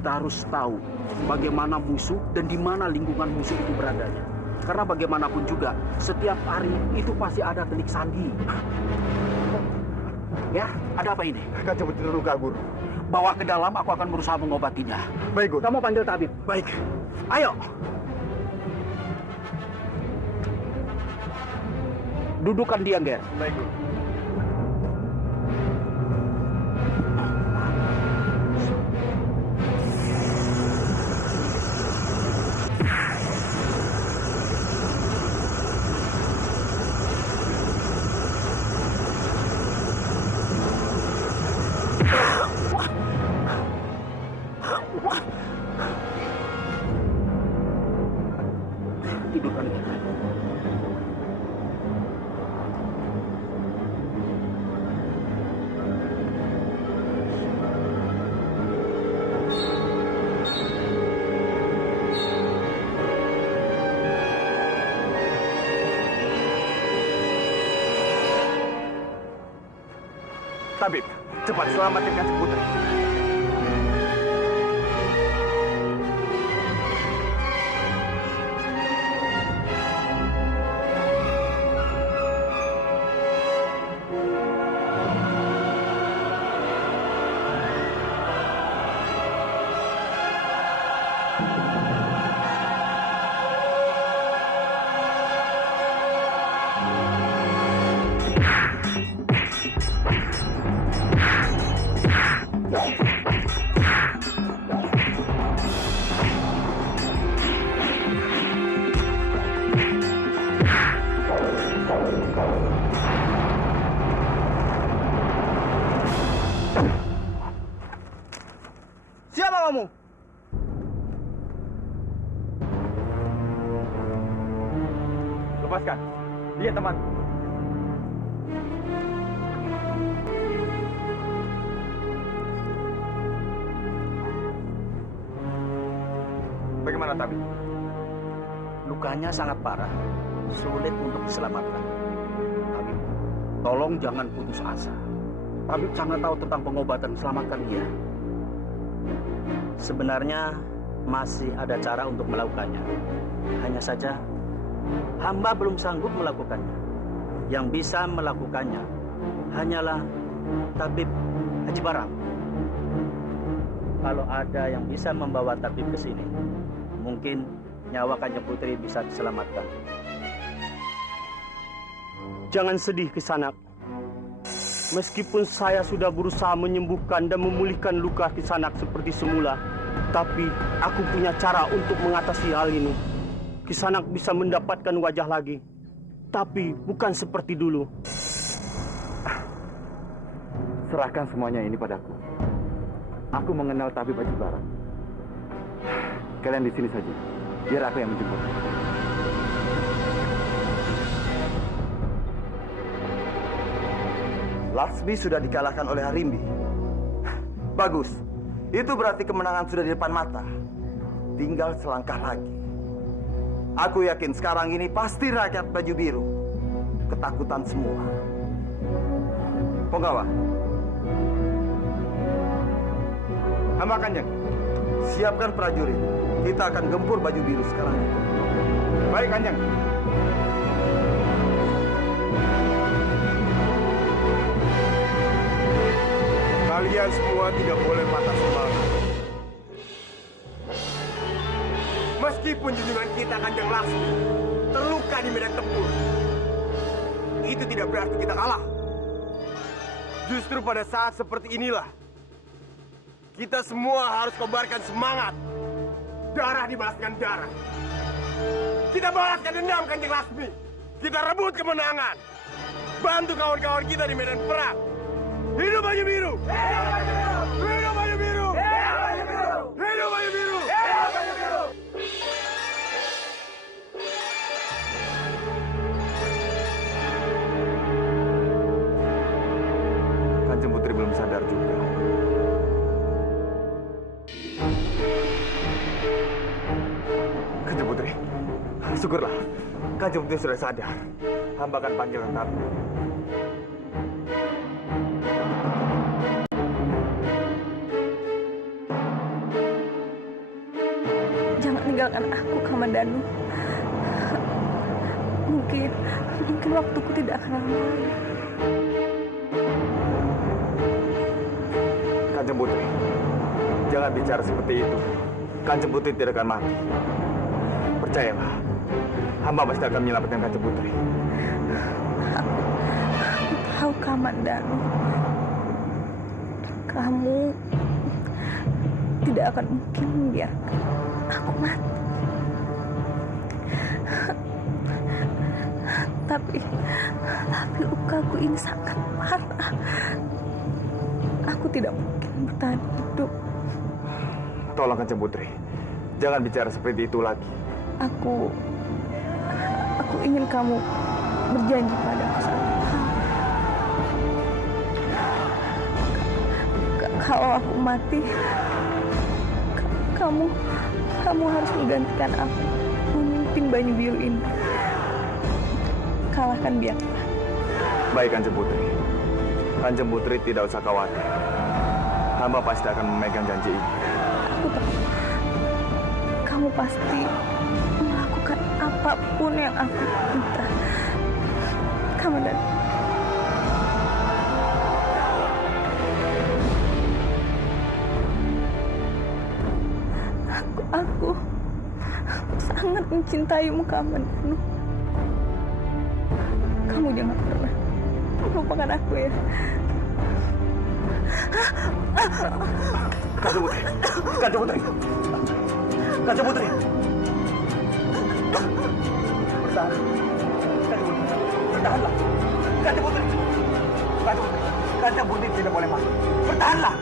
Kita harus tahu bagaimana musuh dan di mana lingkungan musuh itu beradanya. Karena bagaimanapun juga, setiap hari itu pasti ada telik sandi. Ya, ada apa ini? Kacau dulu kabur. Bawa ke dalam, aku akan berusaha mengobatinya. Baik, Guru. Kamu panggil tabib. Baik. Ayo. Dudukkan dia, Ger. Baik, Guru. menghancurkan kita. Tabib, cepat selamatkan Kanjeng Putri. Siapa kamu? Lepaskan. Dia teman. Bagaimana, Tabib? Lukanya sangat parah, sulit untuk diselamatkan. Tabib, tolong jangan putus asa. Tabib sangat tahu tentang pengobatan, selamatkan dia. Sebenarnya masih ada cara untuk melakukannya. Hanya saja hamba belum sanggup melakukannya. Yang bisa melakukannya hanyalah Tabib Haji Barang. Kalau ada yang bisa membawa tabib ke sini, mungkin nyawa Kanjeng Putri bisa diselamatkan. Jangan sedih, Kisanak. Meskipun saya sudah berusaha menyembuhkan dan memulihkan luka Kisanak seperti semula, tapi aku punya cara untuk mengatasi hal ini. Kisanak bisa mendapatkan wajah lagi, tapi bukan seperti dulu. Serahkan semuanya ini padaku. Aku mengenal Tabib Haji Barang. Kalian di sini saja, biar aku yang menjemput. Laksmi sudah dikalahkan oleh Harimbi. Bagus. Itu berarti kemenangan sudah di depan mata. Tinggal selangkah lagi. Aku yakin sekarang ini pasti rakyat baju biru ketakutan semua. Penggawa, hamba Kanjeng, siapkan prajurit. Kita akan gempur baju biru sekarang. Baik, Kanjeng. Kalian semua tidak boleh patah semangat. Meskipun junjungan kita Kanjeng Laksmi terluka di medan tempur, itu tidak berarti kita kalah. Justru pada saat seperti inilah kita semua harus kobarkan semangat. Darah dibalas dengan darah. Kita balaskan dendam Kanjeng Laksmi. Kita rebut kemenangan. Bantu kawan-kawan kita di medan perang. Hidup baju biru! Hidup baju biru! Hidup baju biru! Kanjeng Putri belum sadar juga. Kanjeng Putri, syukurlah. Kanjeng Putri sudah sadar. Hamba akan panggilkan kamu. Jangan tinggalkan aku, Kamandanu. Mungkin waktuku tidak akan lama lagi. Kanjeng Putri, jangan bicara seperti itu. Kanjeng Putri tidak akan mati. Percayalah, hamba pasti akan menyelamatkan Kanjeng Putri. Aku tahu, Kamandanu. Kamu tidak akan mungkin membiarkan aku mati. Tapi lukaku ini sangat parah. Aku tidak mungkin bertahan hidup. Tolong Kanjeng Putri, jangan bicara seperti itu lagi. Aku ingin kamu berjanji padaku satu hal. Kalau aku mati, kamu harus menggantikan aku memimpin Banyu Biru ini. Kalahkan Biakta. Baik, Kanjeng Putri. Kanjeng Putri tidak usah khawatir. Hamba pasti akan memegang janji ini. Aku tahu kamu pasti melakukan apapun yang aku minta. Kamandanu. Aku sangat mencintaimu, Kamandanu. Kamu jangan pernah melupakan aku ya. Kanjeng Putri, Kanjeng Putri, Kanjeng Putri. Bertahan, Kanjeng Putri, bertahanlah, Kanjeng Putri, Kanjeng Putri, Kanjeng Putri tidak boleh mati. Bertahanlah.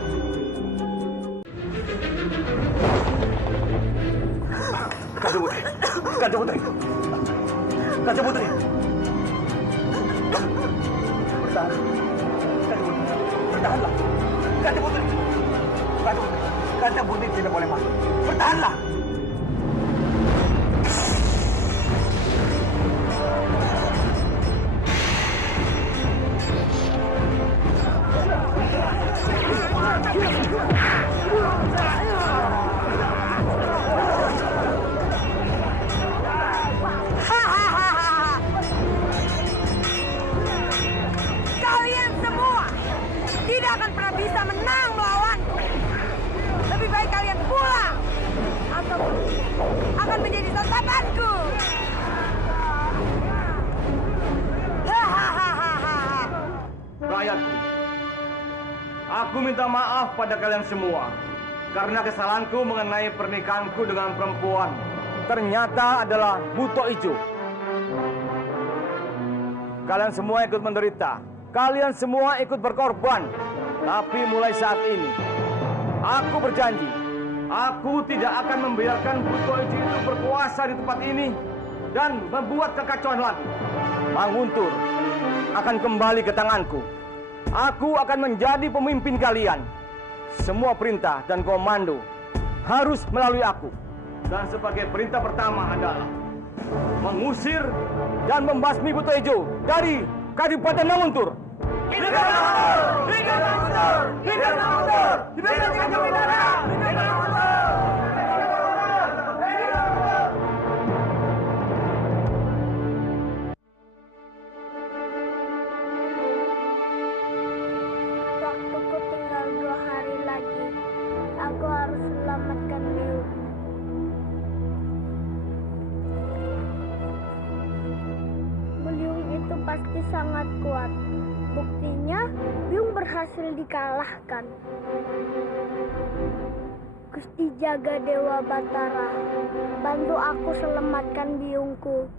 Kanjeng Putri, Kanjeng Putri, Kanjeng Putri. Bertahan, Kanjeng Putri, bertahanlah, Kanjeng Putri, Kanjeng Putri, Kanjeng Putri tidak boleh mati. Bertahanlah. Kalian semua tidak akan pernah bisa menang melawanku. Lebih baik kalian pulang atau akan menjadi santapanku. Rakyatku, aku minta maaf pada kalian semua karena kesalahanku mengenai pernikahanku dengan perempuan ternyata adalah buto ijo. Kalian semua ikut menderita, kalian semua ikut berkorban. Tapi mulai saat ini, aku berjanji, aku tidak akan membiarkan buto ijo itu berkuasa di tempat ini dan membuat kekacauan lagi. Manguntur akan kembali ke tanganku. Aku akan menjadi pemimpin kalian. Semua perintah dan komando harus melalui aku. Dan sebagai perintah pertama adalah mengusir dan membasmi buto ijo dari Kadipaten Manguntur. Hidup Manguntur! Hidup Manguntur! Hidup Manguntur! Hidup Manguntur! Waktuku tinggal 2 hari lagi. Aku harus selamatkan Biung. Biung itu pasti sangat kuat. Buktinya, Biung berhasil dikalahkan. Gusti Jaga Dewa Batara, bantu aku selamatkan biungku.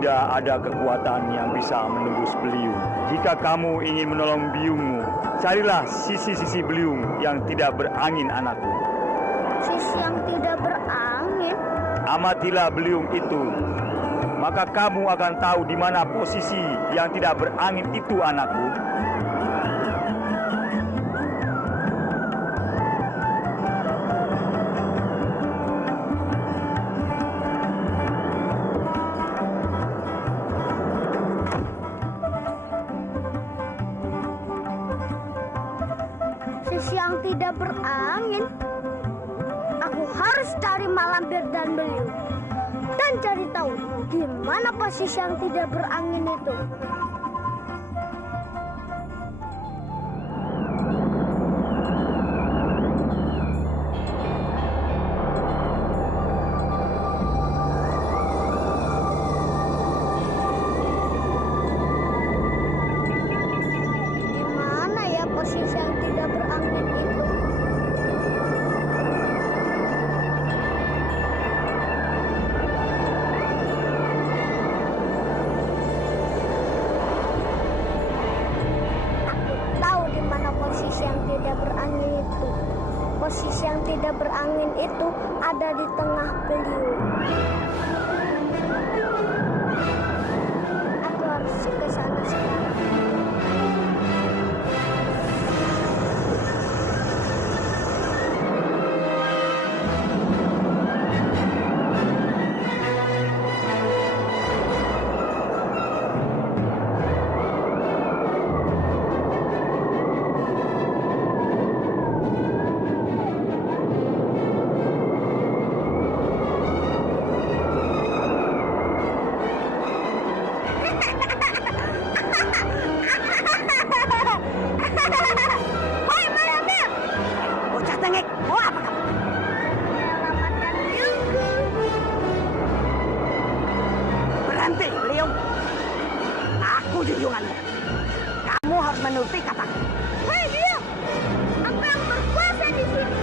Tidak ada kekuatan yang bisa menembus beliung. Jika kamu ingin menolong biungmu, carilah sisi-sisi beliung yang tidak berangin, anakku. Sisi yang tidak berangin? Amatilah beliung itu, maka kamu akan tahu di mana posisi yang tidak berangin itu, anakku. Sisi yang tidak berangin? Aku harus cari Malampir dan Beliung dan cari tahu di mana posisi yang tidak berangin itu. Di mana ya posisi yang tidak berangin itu? posisi yang tidak berangin itu ada di tengah beliau. Aku harus ke sana sekarang. Kamu harus menuruti kataku. Hei dia, aku yang berkuasa di sini.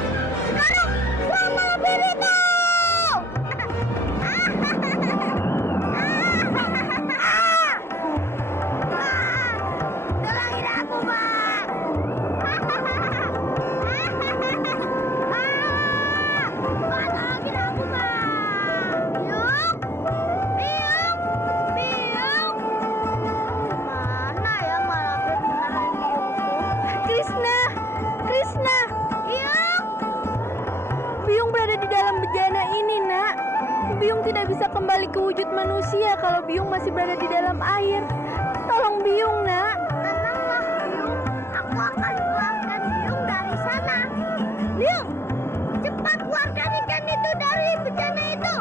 Sekarang sama Berito. Tolongin aku, Pak. Tolongin aku, Pak. Biung, Biung, Biung. Mana ya Malampir beneran Biungku? Krishna, Krishna. Biung. Biung berada di dalam bejana ini, Nak. Biung tidak bisa kembali ke wujud manusia kalau Biung masih berada di dalam air. Tolong Biung, Nak. Tenanglah, Biung. Aku akan keluarkan Biung dari sana. Biung, cepat keluarkan ikan itu dari bejana itu.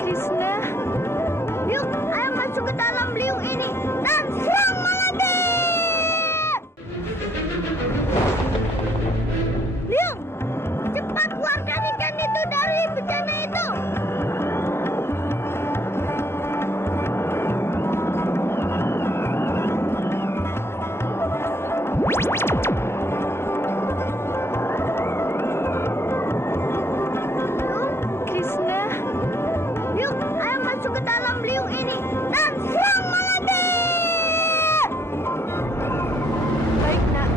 Krishna. Biung, ayo masuk ke dalam beliung ini dan serang Malampir. Biung, cepat keluarkan ikan itu dari bejana itu. Krishna. Biung, ayo masuk ke dalam beliung ini dan serang Malampir. Baik, Nak.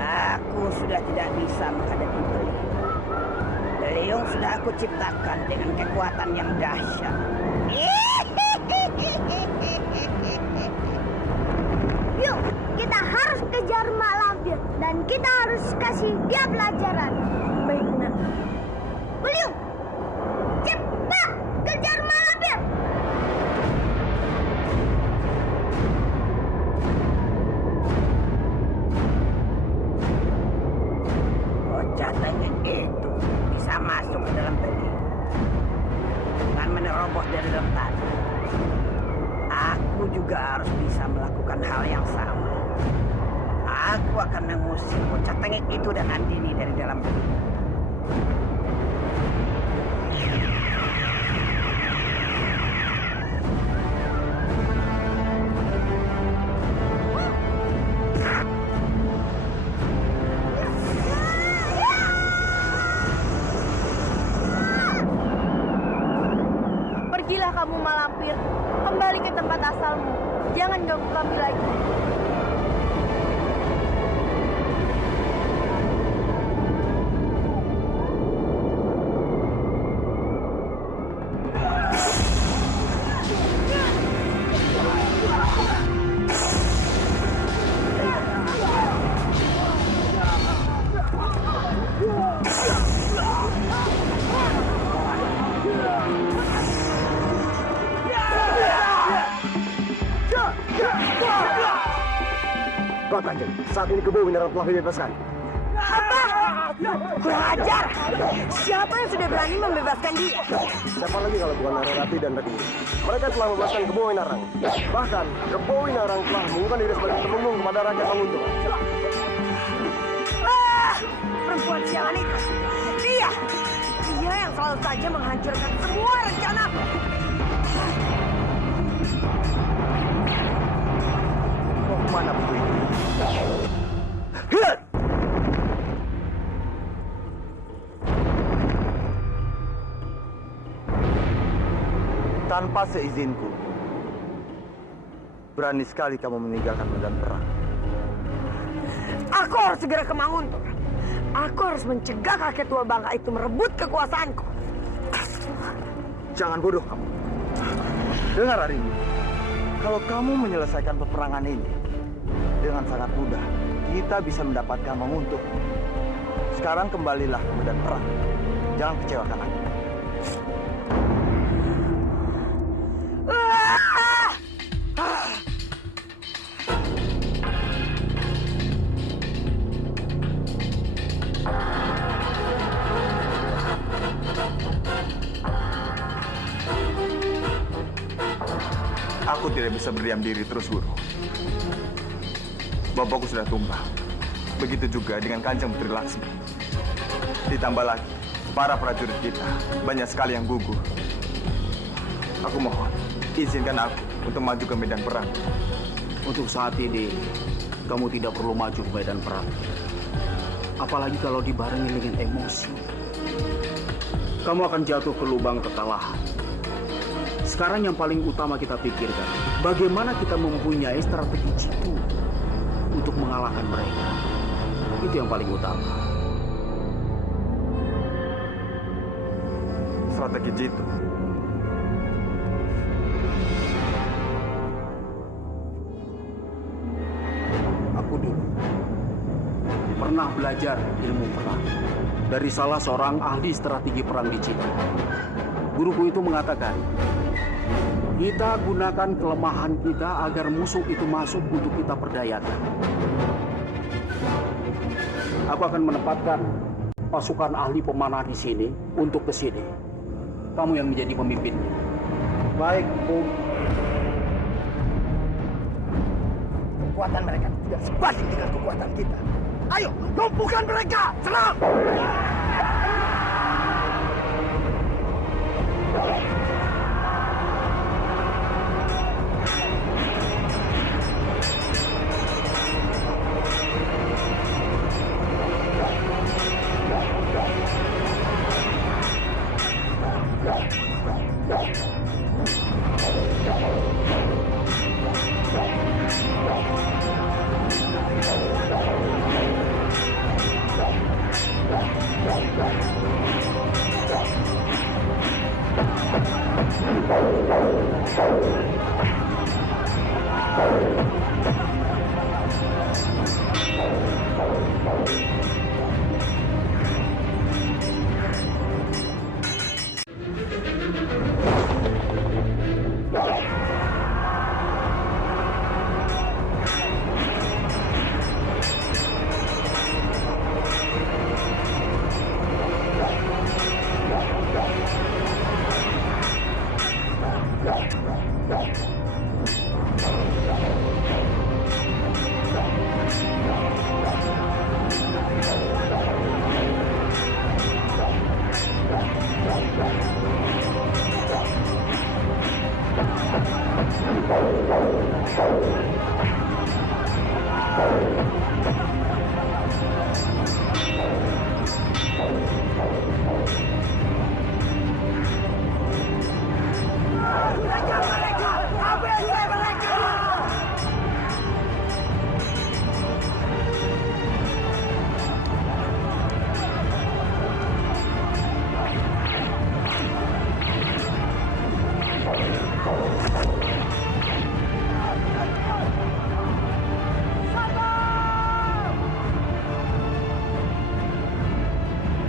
Aku sudah tidak bisa menghadapi beliung. Beliung sudah aku ciptakan dengan kekuatan yang dahsyat. Yuk, kita harus kejar Malampir dan kita harus kasih dia pelajaran. Baik, Nak. Beliung, cepat kejar Malampir. Bocah tengik itu bisa masuk ke dalam beliung dengan menerobos dari dalam tanah. Aku juga harus bisa melakukan hal yang sama. Aku akan mengusir bocah tengik itu dan Andini dari dalam beliung. Pergilah kamu Malampir. Kembali ke tempat asalmu. Jangan ganggu kami lagi. Kau Kanjeng, saat ini Kebo Winarang telah dibebaskan. Apa? Kurang ajar! Siapa yang sudah berani membebaskan dia? Siapa lagi kalau bukan Nararati dan Rati? Mereka telah membebaskan Kebo Winarang. Bahkan, Kebo Winarang telah mengumumkan diri sebagai temenggung kepada Raja Manguntur. Perempuan sialan itu! Dia Dia yang selalu saja menghancurkan semua rencanaku. Mau kemana begitu? Tanpa seizinku, berani sekali kamu meninggalkan medan perang. Aku harus segera ke Manguntur. Aku harus mencegah kakek tua bangka itu merebut kekuasaanku. Jangan bodoh kamu. Dengar Arimbi, kalau kamu menyelesaikan peperangan ini dengan sangat mudah, kita bisa mendapatkan Manguntur. Sekarang kembalilah ke medan perang. Jangan kecewakan aku. Aku tidak bisa berdiam diri terus, Guru. Bapakku sudah tumbang. Begitu juga dengan Kanjeng Putri Laksmi. Ditambah lagi, para prajurit kita banyak sekali yang gugur. Aku mohon, izinkan aku untuk maju ke medan perang. Untuk saat ini, kamu tidak perlu maju ke medan perang. Apalagi kalau dibarengi dengan emosi. Kamu akan jatuh ke lubang kekalahan. Sekarang yang paling utama kita pikirkan, bagaimana kita mempunyai strategi jitu untuk mengalahkan mereka. Itu yang paling utama. Strategi jitu? Aku dulu pernah belajar ilmu perang dari salah seorang ahli strategi perang di Cina. Guruku itu mengatakan, kita gunakan kelemahan kita agar musuh itu masuk untuk kita perdayakan. Aku akan menempatkan pasukan ahli pemanah di sini untuk ke sini. Kamu yang menjadi pemimpinnya. Baik, Om. Kekuatan mereka tidak sebanding dengan kekuatan kita. Ayo, lumpuhkan mereka! Serang!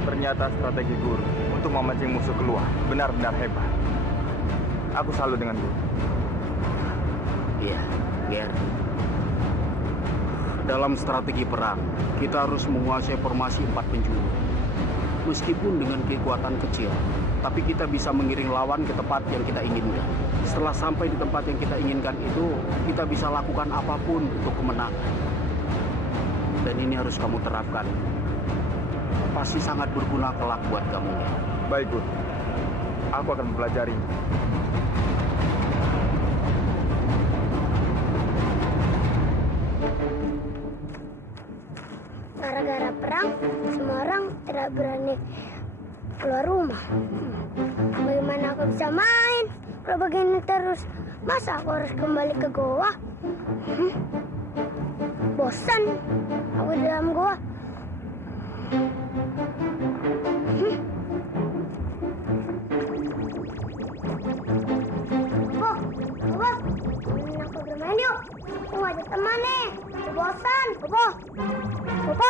Ternyata strategi Guru untuk memancing musuh keluar benar-benar hebat. Aku salut dengan Guru. Iya, Ger. Dalam strategi perang, kita harus menguasai formasi 4 penjuru. Meskipun dengan kekuatan kecil, tapi kita bisa mengiring lawan ke tempat yang kita inginkan. Setelah sampai di tempat yang kita inginkan itu, kita bisa lakukan apapun untuk kemenangan. Dan ini harus kamu terapkan. Pasti sangat berguna kelak buat kamu, Ger. Baik, Guru. Aku akan mempelajarinya. Gara-gara perang, semua orang tidak berani keluar rumah. Bagaimana aku bisa main kalau begini terus? Masa aku harus kembali ke goa? Bosan aku di dalam goa. Temenin aku bermain yuk. Aku ngajak teman nih. Bosan, Bobo. Bobo.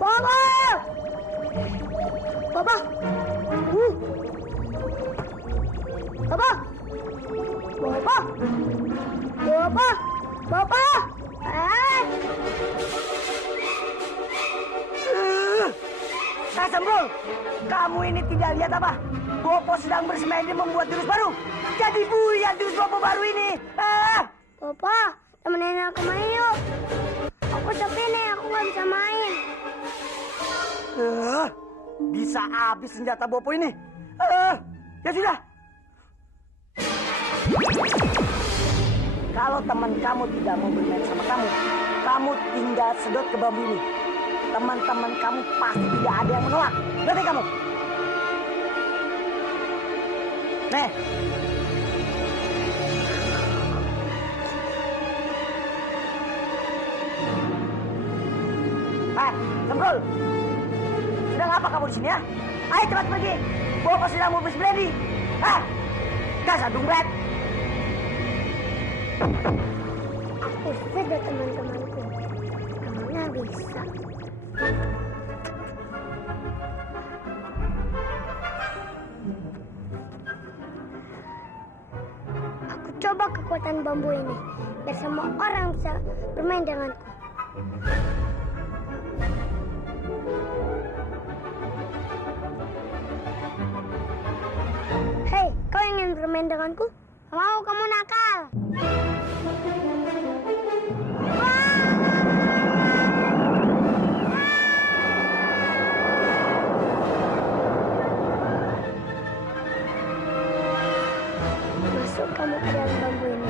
Bobo. Bobo. Bobo. Bobo. Bobo. Bobo. Kak Sembrul, kamu ini tidak lihat apa? Bopo sedang bersemedi membuat jurus baru. Jadi buyar jurus Bopo baru ini. Bobo, temenin aku main yuk. Aku sepi nih, aku nggak bisa main. Bisa habis senjata Bopo ini. Ya sudah. Kalau teman kamu tidak mau bermain sama kamu, kamu tinggal sedot ke bambu ini. Teman-teman kamu pasti tidak ada yang menolak. Berarti kamu. Nih. Sembrul. Sedang apa kamu di sini ya? Ayo cepat pergi. Bopo sedang mau bersemedi. Dasar dumbret. Aku sedot teman-temanku. Emangnya bisa? Aku coba kekuatan bambu ini biar semua orang bisa bermain denganku. Hei, kau ingin bermain denganku? Mau kamu nakal? Masuk kamu ke dalam bambu ini.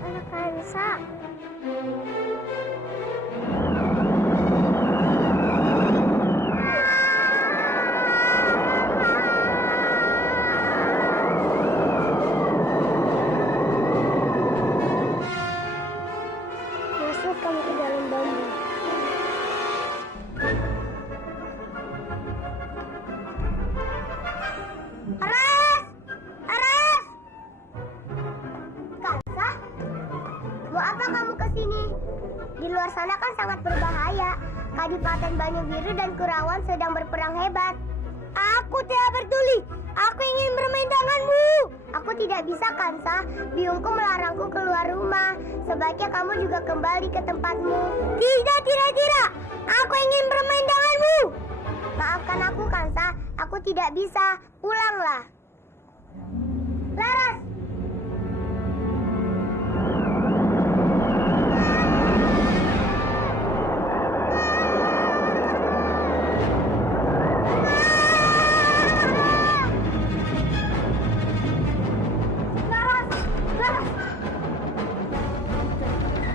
Anak Kalisa. Masuk kamu ke dalam bambu. Ares! Ares! Kalisa? Mau apa kamu ke sini? Di luar sana kan sangat berbahaya. Kadipaten Banyu-Biru dan Kurawan sedang berperang hebat. Aku tidak peduli. Aku ingin bermain denganmu. Aku tidak bisa, Kansa. Biungku melarangku keluar rumah. Sebaiknya kamu juga kembali ke tempatmu. Tidak. Aku ingin bermain denganmu. Maafkan aku, Kansa. Aku tidak bisa. Pulanglah. Laras!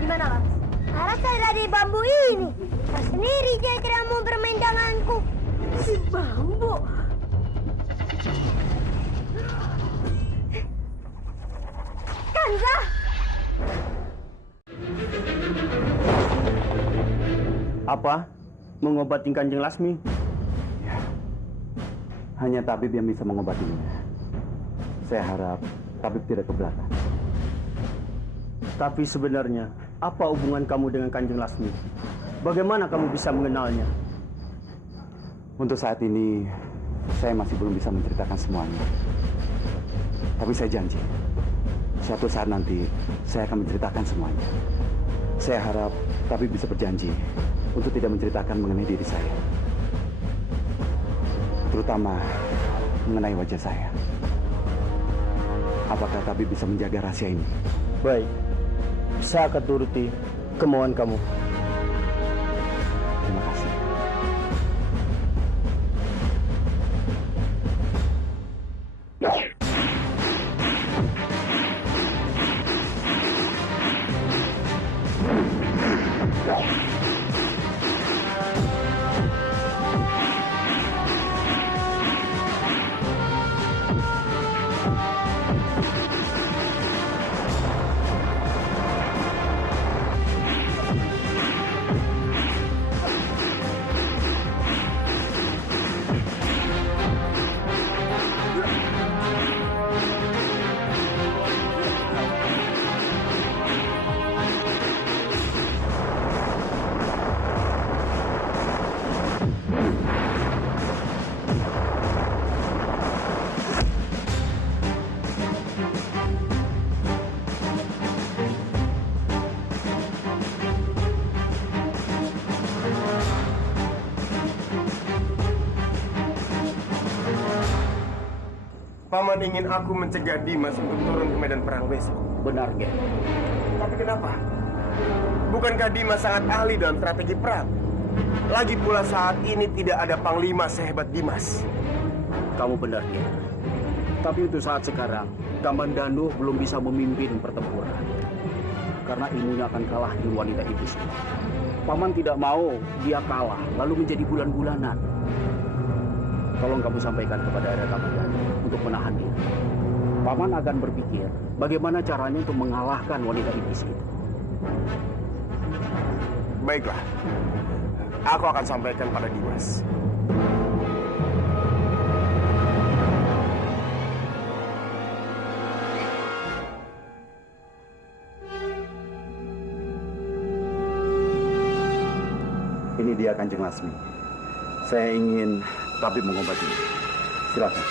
Gimana, Laras? Laras ada di bambu ini. Kau sendiri dia tidak mau bermain denganku. Si bambu. Kansa! Apa? Mengobati Kanjeng Lasmi? Ya. Hanya tabib yang bisa mengobatinya. Saya harap tabib tidak keberatan. Tapi sebenarnya, apa hubungan kamu dengan Kanjeng Lasmi? Bagaimana kamu bisa mengenalnya? Untuk saat ini, saya masih belum bisa menceritakan semuanya. Tapi saya janji, suatu saat nanti saya akan menceritakan semuanya. Saya harap tabib bisa berjanji untuk tidak menceritakan mengenai diri saya. Terutama mengenai wajah saya. Apakah tabib bisa menjaga rahasia ini? Baik, saya akan turuti kemauan kamu. Terima kasih. Paman ingin aku mencegah Dimas untuk turun ke medan perang besok. Benar, Gen. Tapi kenapa? Bukankah Dimas sangat ahli dalam strategi perang? Lagi pula saat ini tidak ada panglima sehebat Dimas. Kamu benar, Gen. Tapi untuk saat sekarang, Kamandanu belum bisa memimpin pertempuran. Karena ilmunya akan kalah di wanita iblis. Paman tidak mau dia kalah, lalu menjadi bulan-bulanan. Tolong kamu sampaikan kepada Arya Kamandanu untuk menahan dia. Paman akan berpikir bagaimana caranya untuk mengalahkan wanita iblis itu. Baiklah, aku akan sampaikan pada Dimas. Ini dia Kanjeng Lasmi. Saya ingin tabib mengobatinya. Silakan.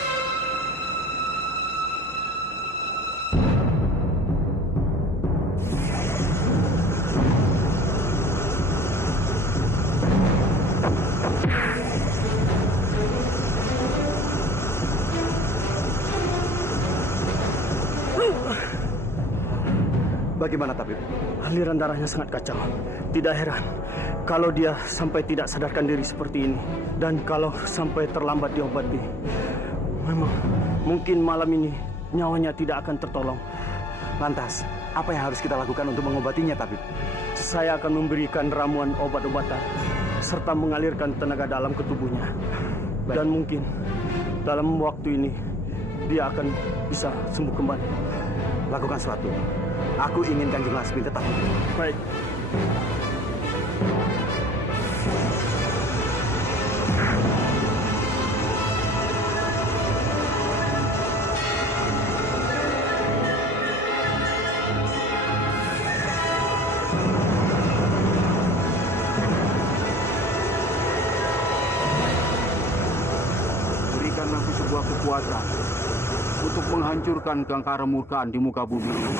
Bagaimana tabib? Aliran darahnya sangat kacau. Tidak heran kalau dia sampai tidak sadarkan diri seperti ini. Dan kalau sampai terlambat diobati, memang mungkin malam ini nyawanya tidak akan tertolong. Lantas, apa yang harus kita lakukan untuk mengobatinya, tabib? Saya akan memberikan ramuan obat-obatan serta mengalirkan tenaga dalam ke tubuhnya. Dan mungkin dalam waktu ini dia akan bisa sembuh kembali. Lakukan sesuatu. Aku ingin Kanjeng Lasmi tetap hidup. Baik. Berikan aku sebuah kekuatan untuk menghancurkan gangkara murkaan di muka bumi ini.